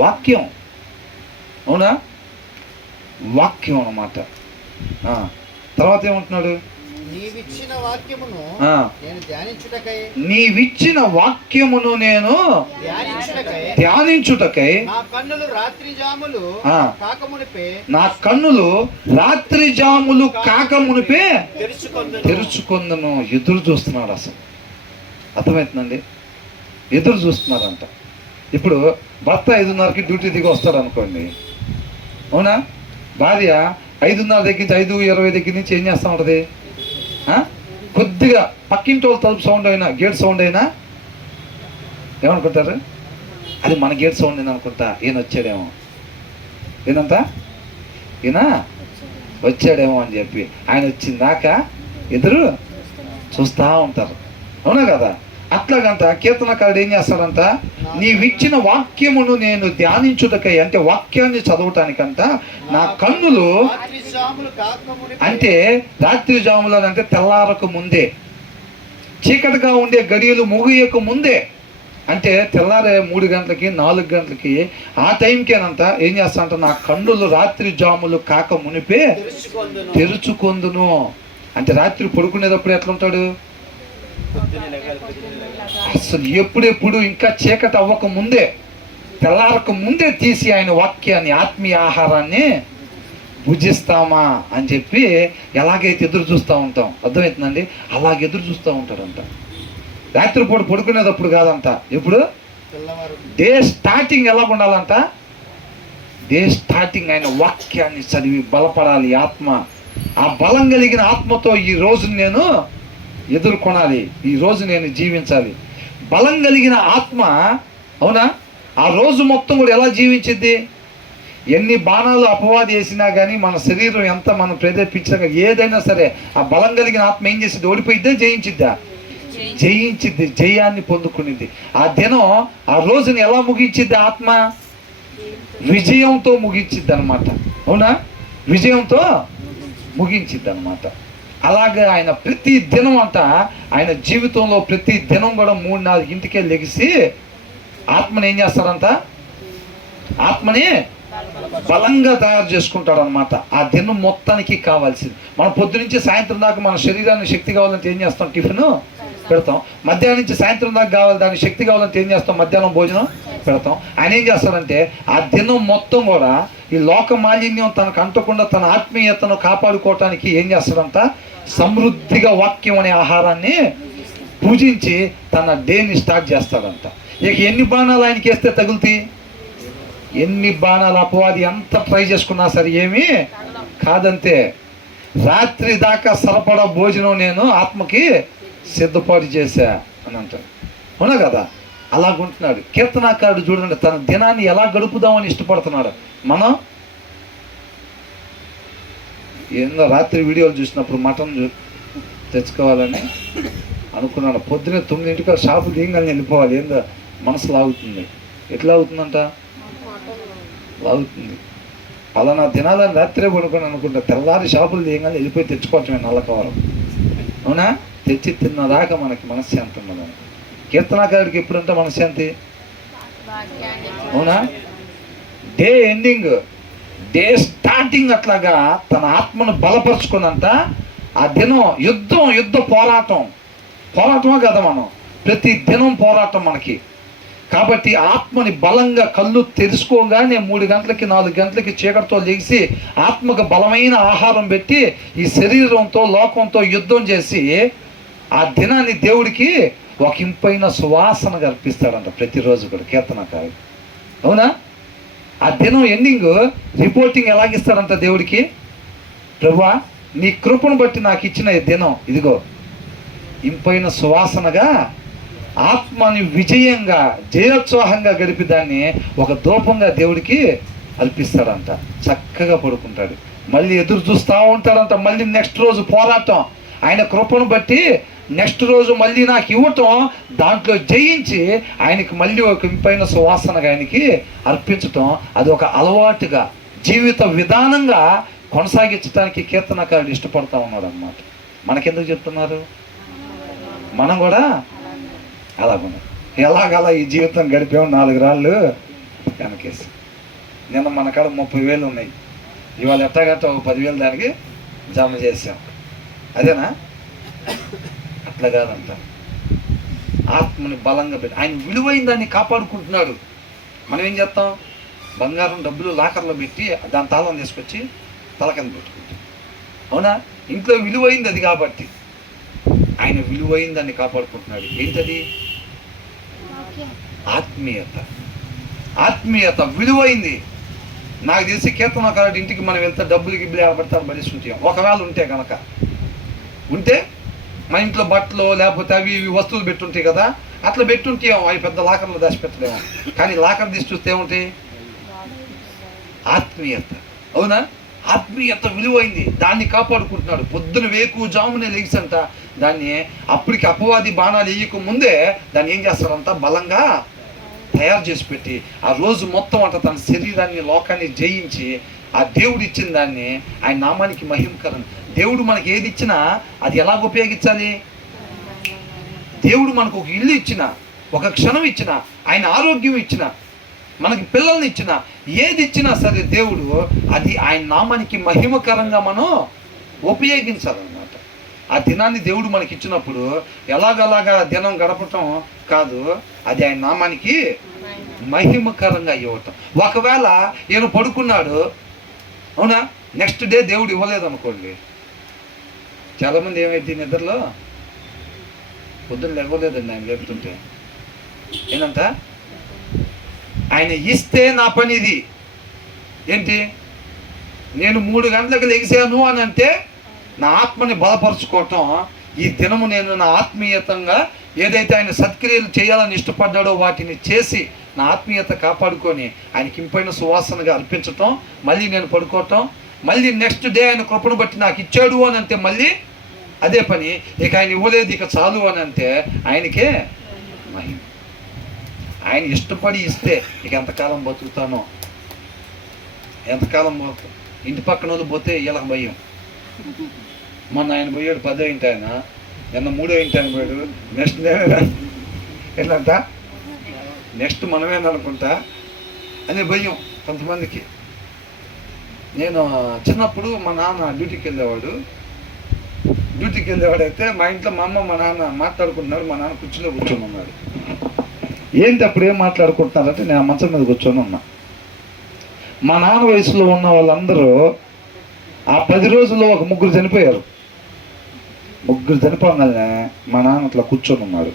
వాక్యం. అవునా? వాక్యం అన్నమాట. తర్వాత ఏమంటున్నాడు? నీవిచ్చిన వాక్యమును నేను ధ్యానించుటకై నీవిచ్చిన వాక్యమును నేను ధ్యానించుటకై నా కన్నులు రాత్రి జాములు కాకమునిపే తెరుచుకొందును. ఎదురు చూస్తున్నాడు. అసలు అర్థమవుతుందండి? ఎదురు చూస్తున్నారంట. ఇప్పుడు భర్త 5:30కి డ్యూటీ దిగి వస్తాడు అనుకోండి. అవునా? భార్య 5:30 దగ్గర నుంచి 5:20 దగ్గర నుంచి ఏం చేస్తూ ఉంటుంది? కొద్దిగా పక్కింటి వాళ్ళు తలుపు సౌండ్ అయినా, గేట్ సౌండ్ అయినా ఏమనుకుంటారు? అది మన గేట్ సౌండ్ అయినా అనుకుంటా, ఈయన వచ్చాడేమో, ఈయనంతా ఈయన వచ్చాడేమో అని చెప్పి ఆయన వచ్చిందాక ఎదురు చూస్తూ ఉంటారు. అవునా కదా? అట్లాగంట కీర్తనకారుడు ఏం చేస్తాడంట? నీవిచ్చిన వాక్యమును నేను ధ్యానించుటకై, అంటే వాక్యాన్ని చదవటానికంట నా కన్నులు, అంటే రాత్రి జాములు అంటే తెల్లారకు ముందే, చీకటిగా ఉండే గడియలు ముగియక ముందే, అంటే తెల్లారే 3 గంటలకి 4 గంటలకి ఆ టైంకేనంట ఏం చేస్తానంట? నా కన్నులు రాత్రి జాములు కాక మునిపే తెరుచుకొందును. అంటే రాత్రి పడుకునేటప్పుడు ఎట్లుంటాడు? అసలు ఎప్పుడెప్పుడు ఇంకా చీకటి అవ్వక ముందే, తెల్లారక ముందే తీసి ఆయన వాక్యాన్ని, ఆత్మీయ ఆహారాన్ని భుజిస్తామా అని చెప్పి ఎలాగైతే ఎదురు చూస్తూ ఉంటాం, అర్థమవుతుందండి? అలాగే ఎదురు చూస్తూ ఉంటాడంట. రాత్రిపూట పడుకునేటప్పుడు కాదంట. ఇప్పుడు డే స్టార్టింగ్ ఎలా ఉండాలంట? డే స్టార్టింగ్ ఆయన వాక్యాన్ని చదివి బలపడాలి ఆత్మ. ఆ బలం కలిగిన ఆత్మతో ఈ రోజు నేను ఎదుర్కొనాలి, ఈ రోజు నేను జీవించాలి. బలం కలిగిన ఆత్మ, అవునా? ఆ రోజు మొత్తం కూడా ఎలా జీవించింది? ఎన్ని బాణాలు అపవాది వేసినా కానీ మన శరీరం ఎంత మనం ప్రేరేపించినా ఏదైనా సరే ఆ బలం కలిగిన ఆత్మ ఏం చేసింది? ఓడిపోయిద్దా జయించిద్దా? జయించిద్ది, జయాన్ని పొందుకునింది. ఆ దినం, ఆ రోజుని ఎలా ముగించిద్ది? ఆత్మ విజయంతో ముగించిద్ది అనమాట. అవునా? విజయంతో ముగించిద్ది అనమాట. అలాగే ఆయన ప్రతి దినం అంట, ఆయన జీవితంలో ప్రతి దినం కూడా 3-4 ఇంటికే లెగిసి ఆత్మని ఏం చేస్తాడంట? ఆత్మని బలంగా తయారు చేసుకుంటాడు అనమాట. ఆ దినం మొత్తానికి కావాల్సింది. మనం పొద్దునుంచి సాయంత్రం దాకా మన శరీరానికి శక్తి కావాలంటే ఏం చేస్తాం? టిఫిన్ పెడతాం. మధ్యాహ్నం నుంచి సాయంత్రం దాకా కావాలి, దానికి శక్తి కావాలంటే ఏం చేస్తాం? మధ్యాహ్నం భోజనం పెడతాం. ఆయన ఏం చేస్తాడంటే ఆ దినం మొత్తం కూడా ఈ లోక మాలిన్యం తనకు అంటకుండా తన ఆత్మీయతను కాపాడుకోవటానికి ఏం చేస్తాడంట? సమృద్ధిగా వాక్యం అనే ఆహారాన్ని పూజించి తన డేని స్టార్ట్ చేస్తాడంట. ఇక ఎన్ని బాణాలు ఆయనకి వేస్తే తగులుతాయి? ఎన్ని బాణాలు అపవాది ఎంత ట్రై చేసుకున్నా సరే ఏమీ కాదంతే. రాత్రి దాకా సరిపడా భోజనం నేను ఆత్మకి సిద్ధపాటు చేశా అని అంటాడు. అవునా కదా? అలాగుంటున్నాడు కీర్తనాకారుడు. చూడండి తన దినాన్ని ఎలా గడుపుదామని ఇష్టపడుతున్నాడు. మనం ఏందో రాత్రి వీడియోలు చూసినప్పుడు మటన్ తెచ్చుకోవాలని అనుకున్నాడు. పొద్దునే 9 షాపు దిగని వెళ్ళిపోవాలి. ఏందో మనసు లాగుతుంది. ఎట్లా అవుతుందంట? లాగుతుంది. అలా నా దినాలని రాత్రే పడుకొని అనుకుంటా. తెల్లారి షాపులు దిగని వెళ్ళిపోయి తెచ్చుకోవటమే నల్లకవరం. అవునా? తెచ్చి తిన్నదాకా మనకి మనశ్శాంతి ఉన్నదని. కీర్తనాకారుడికి ఎప్పుడంటే మనశ్శాంతి? అవునా? డే ఎండింగ్, డే స్టార్టింగ్ అట్లాగా తన ఆత్మను బలపరుచుకున్నంత ఆ దినం యుద్ధ పోరాటమే కదా. మనం ప్రతి దినం పోరాటం మనకి. కాబట్టి ఆత్మని బలంగా కళ్ళు తెరుచుకోగానే 3 గంటలకి 4 గంటలకి చీకటితో లెగిసి ఆత్మకు బలమైన ఆహారం పెట్టి ఈ శరీరంతో లోకంతో యుద్ధం చేసి ఆ దినాన్ని దేవుడికి ఒక ఇంపైన సువాసనగా అర్పిస్తాడంట ప్రతిరోజు కూడా కీర్తనకారుడు. అవునా? ఆ దినం ఎండింగ్ రిపోర్టింగ్ ఎలాగిస్తాడంట దేవుడికి? ప్రభువా, నీ కృపను బట్టి నాకు ఇచ్చిన ఈ దినం ఇదిగో ఇంపైన సువాసనగా, ఆత్మని విజయంగా జయోత్సాహంగా గడిపి దాన్ని ఒక ధూపంగా దేవుడికి అర్పిస్తాడంట. చక్కగా పడుకుంటాడు. మళ్ళీ ఎదురు చూస్తూ ఉంటాడంట. మళ్ళీ నెక్స్ట్ రోజు పోరాటం. ఆయన కృపను బట్టి నెక్స్ట్ రోజు మళ్ళీ నాకు ఇవ్వటం, దాంట్లో జయించి ఆయనకి మళ్ళీ ఒక ఇంపైన సువాసనగా ఆయనకి అర్పించటం, అది ఒక అలవాటుగా జీవిత విధానంగా కొనసాగించడానికి కీర్తనకారుడు ఇష్టపడతా ఉన్నాడు అన్నమాట. మనకెందుకు చెప్తున్నారు? మనం కూడా అలాగున్నాం. ఎలాగలా ఈ జీవితం గడిపాము 4 రాళ్ళు వెనకేసి. నిన్న మన కాడ 30,000 ఉన్నాయి, ఇవాళ ఎట్టాగట్ట ఒక 10,000 దానికి జమ చేసాం. అదేనా? అట్లా కాదంట. ఆత్మని బలంగా పెట్టి ఆయన విలువైన దాన్ని కాపాడుకుంటున్నాడు. మనం ఏం చేస్తాం? బంగారం డబ్బులు లాకర్లో పెట్టి దాని తాళం తీసుకొచ్చి తలకింద పెట్టుకుంటాం. అవునా? ఇంట్లో విలువైంది అది కాబట్టి ఆయన విలువైన దాన్ని కాపాడుకుంటున్నాడు. ఏంటది? ఆత్మీయత. ఆత్మీయత విలువైంది. నాకు తెలిసి కీర్తనకారుడి ఇంటికి మనం వెళ్తే డబ్బులు గిబ్బులు ఏర్పడతారు బలిసి ఉంటాం. ఒకవేళ ఉంటే కనుక ఉంటే మన ఇంట్లో బట్టలు లేకపోతే అవి ఇవి వస్తువులు పెట్టుంటాయి కదా, అట్లా పెట్టుంటాం. అవి పెద్ద లాకర్లో దాచిపెట్టలేము. కానీ లాకర్ తీసి చూస్తే ఏముంటాయి? ఆత్మీయత. అవునా? ఆత్మీయత విలువైంది, దాన్ని కాపాడుకుంటున్నాడు. పొద్దున వేకుజామునే లెగిసంట దాన్ని అప్పటికి అపవాది బాణాలు వేయక ముందే దాన్ని ఏం చేస్తారంట? బలంగా తయారు చేసి పెట్టి ఆ రోజు మొత్తం అంట తన శరీరాన్ని లోకాన్ని జయించి ఆ దేవుడు ఇచ్చిన దాన్ని ఆయన నామానికి మహిమకరం. దేవుడు మనకి ఏది ఇచ్చినా అది ఎలాగ ఉపయోగించాలి? దేవుడు మనకు ఒక ఇల్లు ఇచ్చిన, ఒక క్షణం ఇచ్చిన, ఆయన ఆరోగ్యం ఇచ్చిన, మనకి పిల్లల్ని ఇచ్చిన, ఏది ఇచ్చినా సరే దేవుడు అది ఆయన నామానికి మహిమకరంగా మనం ఉపయోగించాలన్నమాట. ఆ దినాన్ని దేవుడు మనకి ఇచ్చినప్పుడు ఎలాగలాగా దినం గడపటం కాదు, అది ఆయన నామానికి మహిమకరంగా ఇవ్వటం. ఒకవేళ ఈయన పడుకున్నాడు, అవునా, నెక్స్ట్ డే దేవుడు ఇవ్వలేదు అనుకోండి, చాలామంది ఏమైంది నిద్రలో పొద్దున్న ఇవ్వలేదండి ఆయన లేపుతుంటే. ఏంటంట? ఆయన ఇస్తే నా పని ఇది. ఏంటి? నేను 3 గంటలకు లెగిసాను అని అంటే నా ఆత్మని బలపరుచుకోవటం, ఈ దినము నేను నా ఆత్మీయతంగా ఏదైతే ఆయన సత్క్రియలు చేయాలని ఇష్టపడ్డాడో వాటిని చేసి నా ఆత్మీయత కాపాడుకొని ఆయనకి ఇంపైన సువాసనగా అర్పించటం, మళ్ళీ నేను పడుకోవటం, మళ్ళీ నెక్స్ట్ డే ఆయన కృపను బట్టి నాకు ఇచ్చాడు అని అంటే మళ్ళీ అదే పని. ఇక ఆయన ఇవ్వలేదు ఇక చాలు అని అంటే ఆయనకే మహిమ. ఆయన ఇష్టపడి ఇస్తే ఇక ఎంతకాలం బతుకుతానో, ఎంతకాలం ఇంటి పక్కన వాళ్ళు పోతే వీళ్ళకి భయం. మొన్న ఆయన పోయాడు 10వ ఇంటి ఆయన, నిన్న 3వ ఇంటి ఆయన పోయాడు, నెక్స్ట్ నేనే ఎట్లంట నెక్స్ట్ మనమేననుకుంటా అనే భయం కొంతమందికి. నేను చిన్నప్పుడు మా నాన్న డ్యూటీకి వెళ్ళేవాడైతే మా ఇంట్లో మా అమ్మ మా నాన్న మాట్లాడుకుంటున్నారు, మా నాన్న కుర్చీలో కూర్చొని ఉన్నాడు. ఏంటి అప్పుడు ఏం మాట్లాడుకుంటున్నారంటే నేను ఆ మంచం మీద కూర్చొని ఉన్నా. మా నాన్న వయసులో ఉన్న వాళ్ళందరూ ఆ 10 రోజుల్లో ఒక 3 చనిపోయారు. 3 చనిపోగానే మా నాన్న అట్లా కూర్చొని ఉన్నాడు.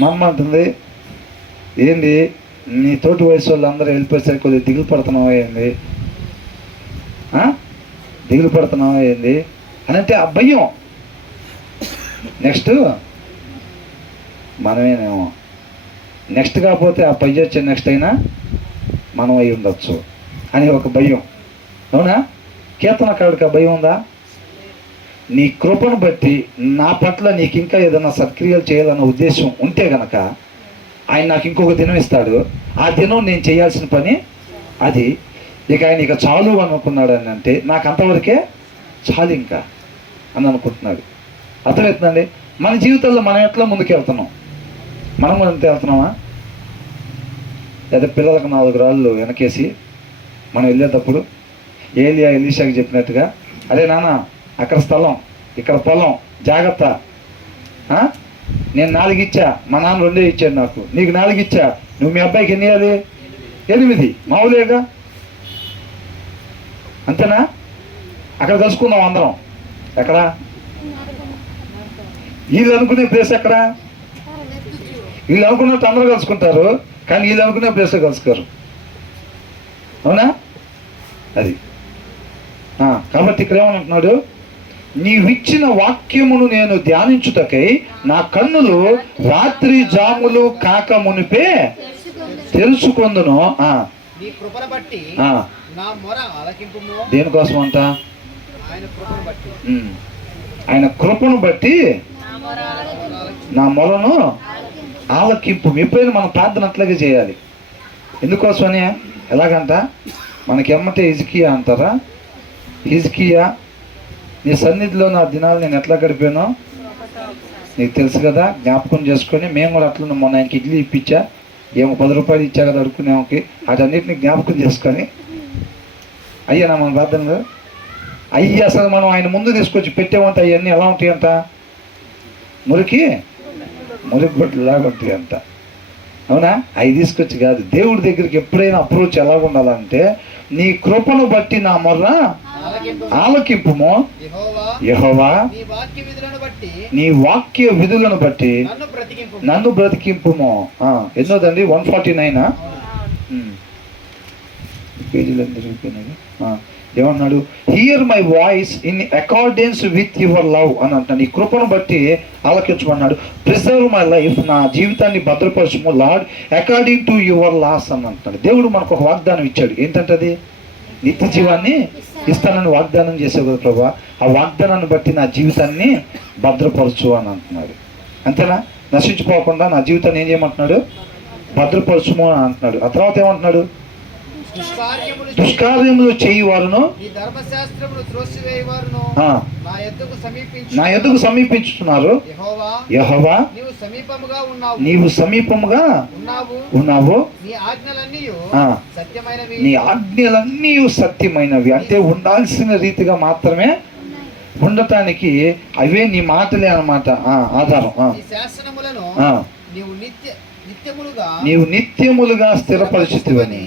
మా అమ్మ అంటుంది, ఏంటి నీ తోటి వయసు వాళ్ళు అందరూ వెళ్ళిపోయేసరికి కొద్దిగా దిగులు పడుతున్నావా ఏంది, దిగులు పడుతున్నావా ఏంది అని అంటే ఆ భయం. నెక్స్ట్ మనమేనేమో, నెక్స్ట్ కాకపోతే ఆ పై వచ్చే నెక్స్ట్ అయినా మనం అయి ఉండొచ్చు అని ఒక భయం. అవునా? కీర్తనకారుడికి ఆ భయం ఉందా? నీ కృపను బట్టి నా పట్ల నీకు ఇంకా ఏదైనా సత్క్రియలు చేయాలన్న ఉద్దేశం ఉంటే గనక ఆయన నాకు ఇంకొక దినం ఇస్తాడు. ఆ దినం నేను చేయాల్సిన పని అది. ఇక ఆయన ఇక చాలు అనుకున్నాడు అని అంటే నాకు అంతవరకే చాలు ఇంకా అని అనుకుంటున్నాడు. అర్థమవుతుందండి? మన జీవితంలో మనం ఎట్లా ముందుకు వెళ్తున్నాం? మనం కూడా అంతే వెళ్తున్నామా? లేదా పిల్లలకు 4 రాళ్ళు వెనకేసి మనం వెళ్ళేటప్పుడు ఏలియా ఎలీషాకి చెప్పినట్టుగా, అరే నాన్న అక్కడ స్థలం ఇక్కడ పొలం జాగ్రత్త, నేను 4 ఇచ్చా, మా నాన్న 2 ఇచ్చాడు నాకు, నీకు 4 ఇచ్చా, నువ్వు మీ అబ్బాయికి ఎన్ని ఇవ్వాలి? 8. మామూలుగా అంతేనా? అక్కడ కలుసుకుందాం అందరం. ఎక్కడ? వీళ్ళు అనుకునే ప్లేస్ ఎక్కడ? వీళ్ళు అనుకున్నట్టు అందరూ కలుసుకుంటారు, కానీ వీళ్ళు అనుకునే ప్లేస్లో కలుసుకోరు. అవునా? అది కాబట్టి ఇక్కడ ఏమంటున్నాడు? నీవిచ్చిన వాక్యమును నేను ధ్యానించుటకై నా కన్నులు రాత్రి జాములు కాక మునిపే తెలుసుకొందును. దేనికోసం అంట? ఆయన కృపను బట్టి నా మొరను ఆలకింపు. ఎప్పుడైనా మనం ప్రార్థన అట్లాగే చేయాలి. ఎందుకోసమని? ఎలాగంట? మనకి ఎమ్మటే హిజ్కియా అంటారా? హిజ్కియా, నీ సన్నిధిలో నా దినాలు నేను ఎట్లా గడిపానో నీకు తెలుసు కదా, జ్ఞాపకం చేసుకొని మేము కూడా అట్లా మొన్న ఆయనకి ఇడ్లీ ఇప్పించా, ఏమో 10 రూపాయలు ఇచ్చా కదా అడుక్కునేకి, వాటన్నిటిని జ్ఞాపకం చేసుకొని అయ్యానా మన ప్రార్థనగా అయ్యి అసలు మనం ఆయన ముందు తీసుకొచ్చి పెట్టేమంట అవన్నీ ఎలా ఉంటాయంట, మురికి గొడ్డులాగా ఉంటాయి అంట. అవునా? అవి తీసుకొచ్చి కాదు, దేవుడి దగ్గరికి ఎప్పుడైనా అప్రోచ్ ఎలా ఉండాలంటే, నీ కృపను బట్టి నా మొర్ర ఆలకింపుము యెహోవా, నీ వాక్య విధులను బట్టి నన్ను బ్రతికింపుము. ఎన్నోదండి 149 పేజీలు ఏమన్నాడు? Here my voice in accordance with your love అని అంటాడు. ఈ కృపను బట్టి ఆలకించమన్నాడు. ప్రిజర్వ్ మై లైఫ్, నా జీవితాన్ని భద్రపరచుము lord according to your laws అని అంటున్నాడు. దేవుడు మనకు ఒక వాగ్దానం ఇచ్చాడు. ఏంటంటే అది నిత్య జీవాన్ని ఇస్తానని వాగ్దానం చేసావు కదా ప్రభా, ఆ వాగ్దానాన్ని బట్టి నా జీవితాన్ని భద్రపరచు అని అంటున్నాడు. అంతేనా? నశించిపోకుండా నా జీవితాన్ని ఏం చేయమంటున్నాడు? భద్రపరచుము అని అంటున్నాడు. ఆ తర్వాత ఏమంటున్నాడు? దుష్కార్యములు చేయువారును నా యొద్దకు సమీపించుతున్నారు. యెహోవా, నీవు సమీపముగా ఉన్నావు, నీ ఆజ్ఞలన్నీ సత్యమైనవి. అంటే ఉండాల్సిన రీతిగా మాత్రమే ఉండటానికి అవే నీ మాటలే అన్నమాట ఆధారం. నీవు నిత్యములుగా స్థిరపరిచితివని,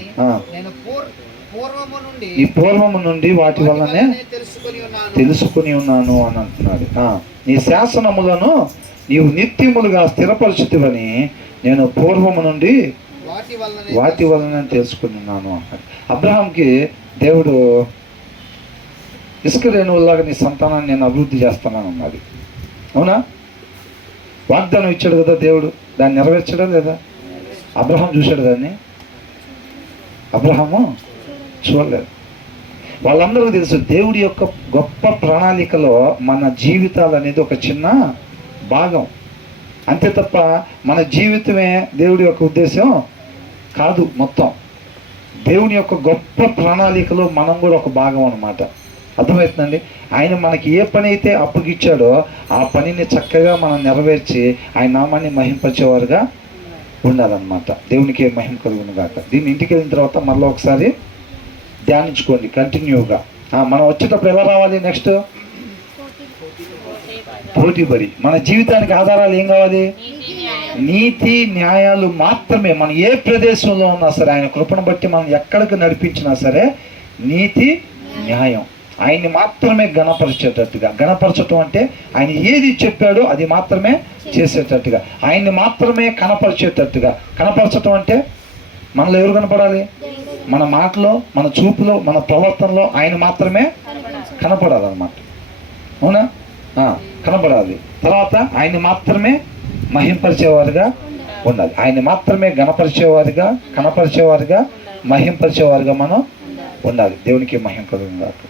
నీ పూర్వము నుండి వాటి వల్లనే తెలుసుకుని ఉన్నాను అని అంటున్నాడు. నీ శాసనములను నీవు నిత్యములుగా స్థిరపరిచితివని నేను పూర్వము నుండి వాటి వల్లనే తెలుసుకుని ఉన్నాను అన్నాడు. అబ్రహాంకి దేవుడు ఇసుక రేణువులాగా నీ సంతానాన్ని నేను అభివృద్ధి చేస్తానని అన్నాడు. అవునా? వాగ్దానం ఇచ్చాడు కదా దేవుడు, దాన్ని నెరవేర్చడా లేదా? అబ్రహాం చూశాడు దాన్ని? అబ్రహాము చూడలేదు. వాళ్ళందరూ తెలుసు దేవుడి యొక్క గొప్ప ప్రణాళికలో మన జీవితాలు అనేది ఒక చిన్న భాగం, అంతే తప్ప మన జీవితమే దేవుడి యొక్క ఉద్దేశం కాదు. మొత్తం దేవుని యొక్క గొప్ప ప్రణాళికలో మనం కూడా ఒక భాగం అన్నమాట. అర్థమవుతుందండి? ఆయన మనకి ఏ పని అయితే అప్పగిచ్చాడో ఆ పనిని చక్కగా మనం నెరవేర్చి ఆయన నామాన్ని మహింపరిచేవారుగా ఉండాలన్నమాట. దేవునికి మహిమ కలుగును గాక. దీన్ని ఇంటికి వెళ్ళిన తర్వాత మళ్ళీ ఒకసారి ధ్యానించుకోండి కంటిన్యూగా. మనం వచ్చేటప్పుడు ఎలా రావాలి? నెక్స్ట్ పోటీపడి. మన జీవితానికి ఆధారాలు ఏం కావాలి? నీతి న్యాయాలు మాత్రమే. మనం ఏ ప్రదేశంలో ఉన్నా సరే, ఆయన కృపను బట్టి మనం ఎక్కడికి నడిపించినా సరే, నీతి న్యాయం ఆయన్ని మాత్రమే గణపరిచేటట్టుగా. గణపరచటం అంటే ఆయన ఏది చెప్పాడో అది మాత్రమే చేసేటట్టుగా, ఆయన్ని మాత్రమే కనపరిచేటట్టుగా. కనపరచటం అంటే మనలో ఎవరు కనపడాలి? మన మాటలో, మన చూపులో, మన ప్రవర్తనలో ఆయన మాత్రమే కనపడాలన్నమాట. అవునా? కనపడాలి. తర్వాత ఆయన్ని మాత్రమే మహింపరిచేవారుగా ఉండాలి. ఆయన్ని మాత్రమే గణపరిచేవారుగా, కనపరిచేవారుగా, మహింపరిచేవారుగా మనం ఉండాలి. దేవునికి మహిమ కలుగును గాక.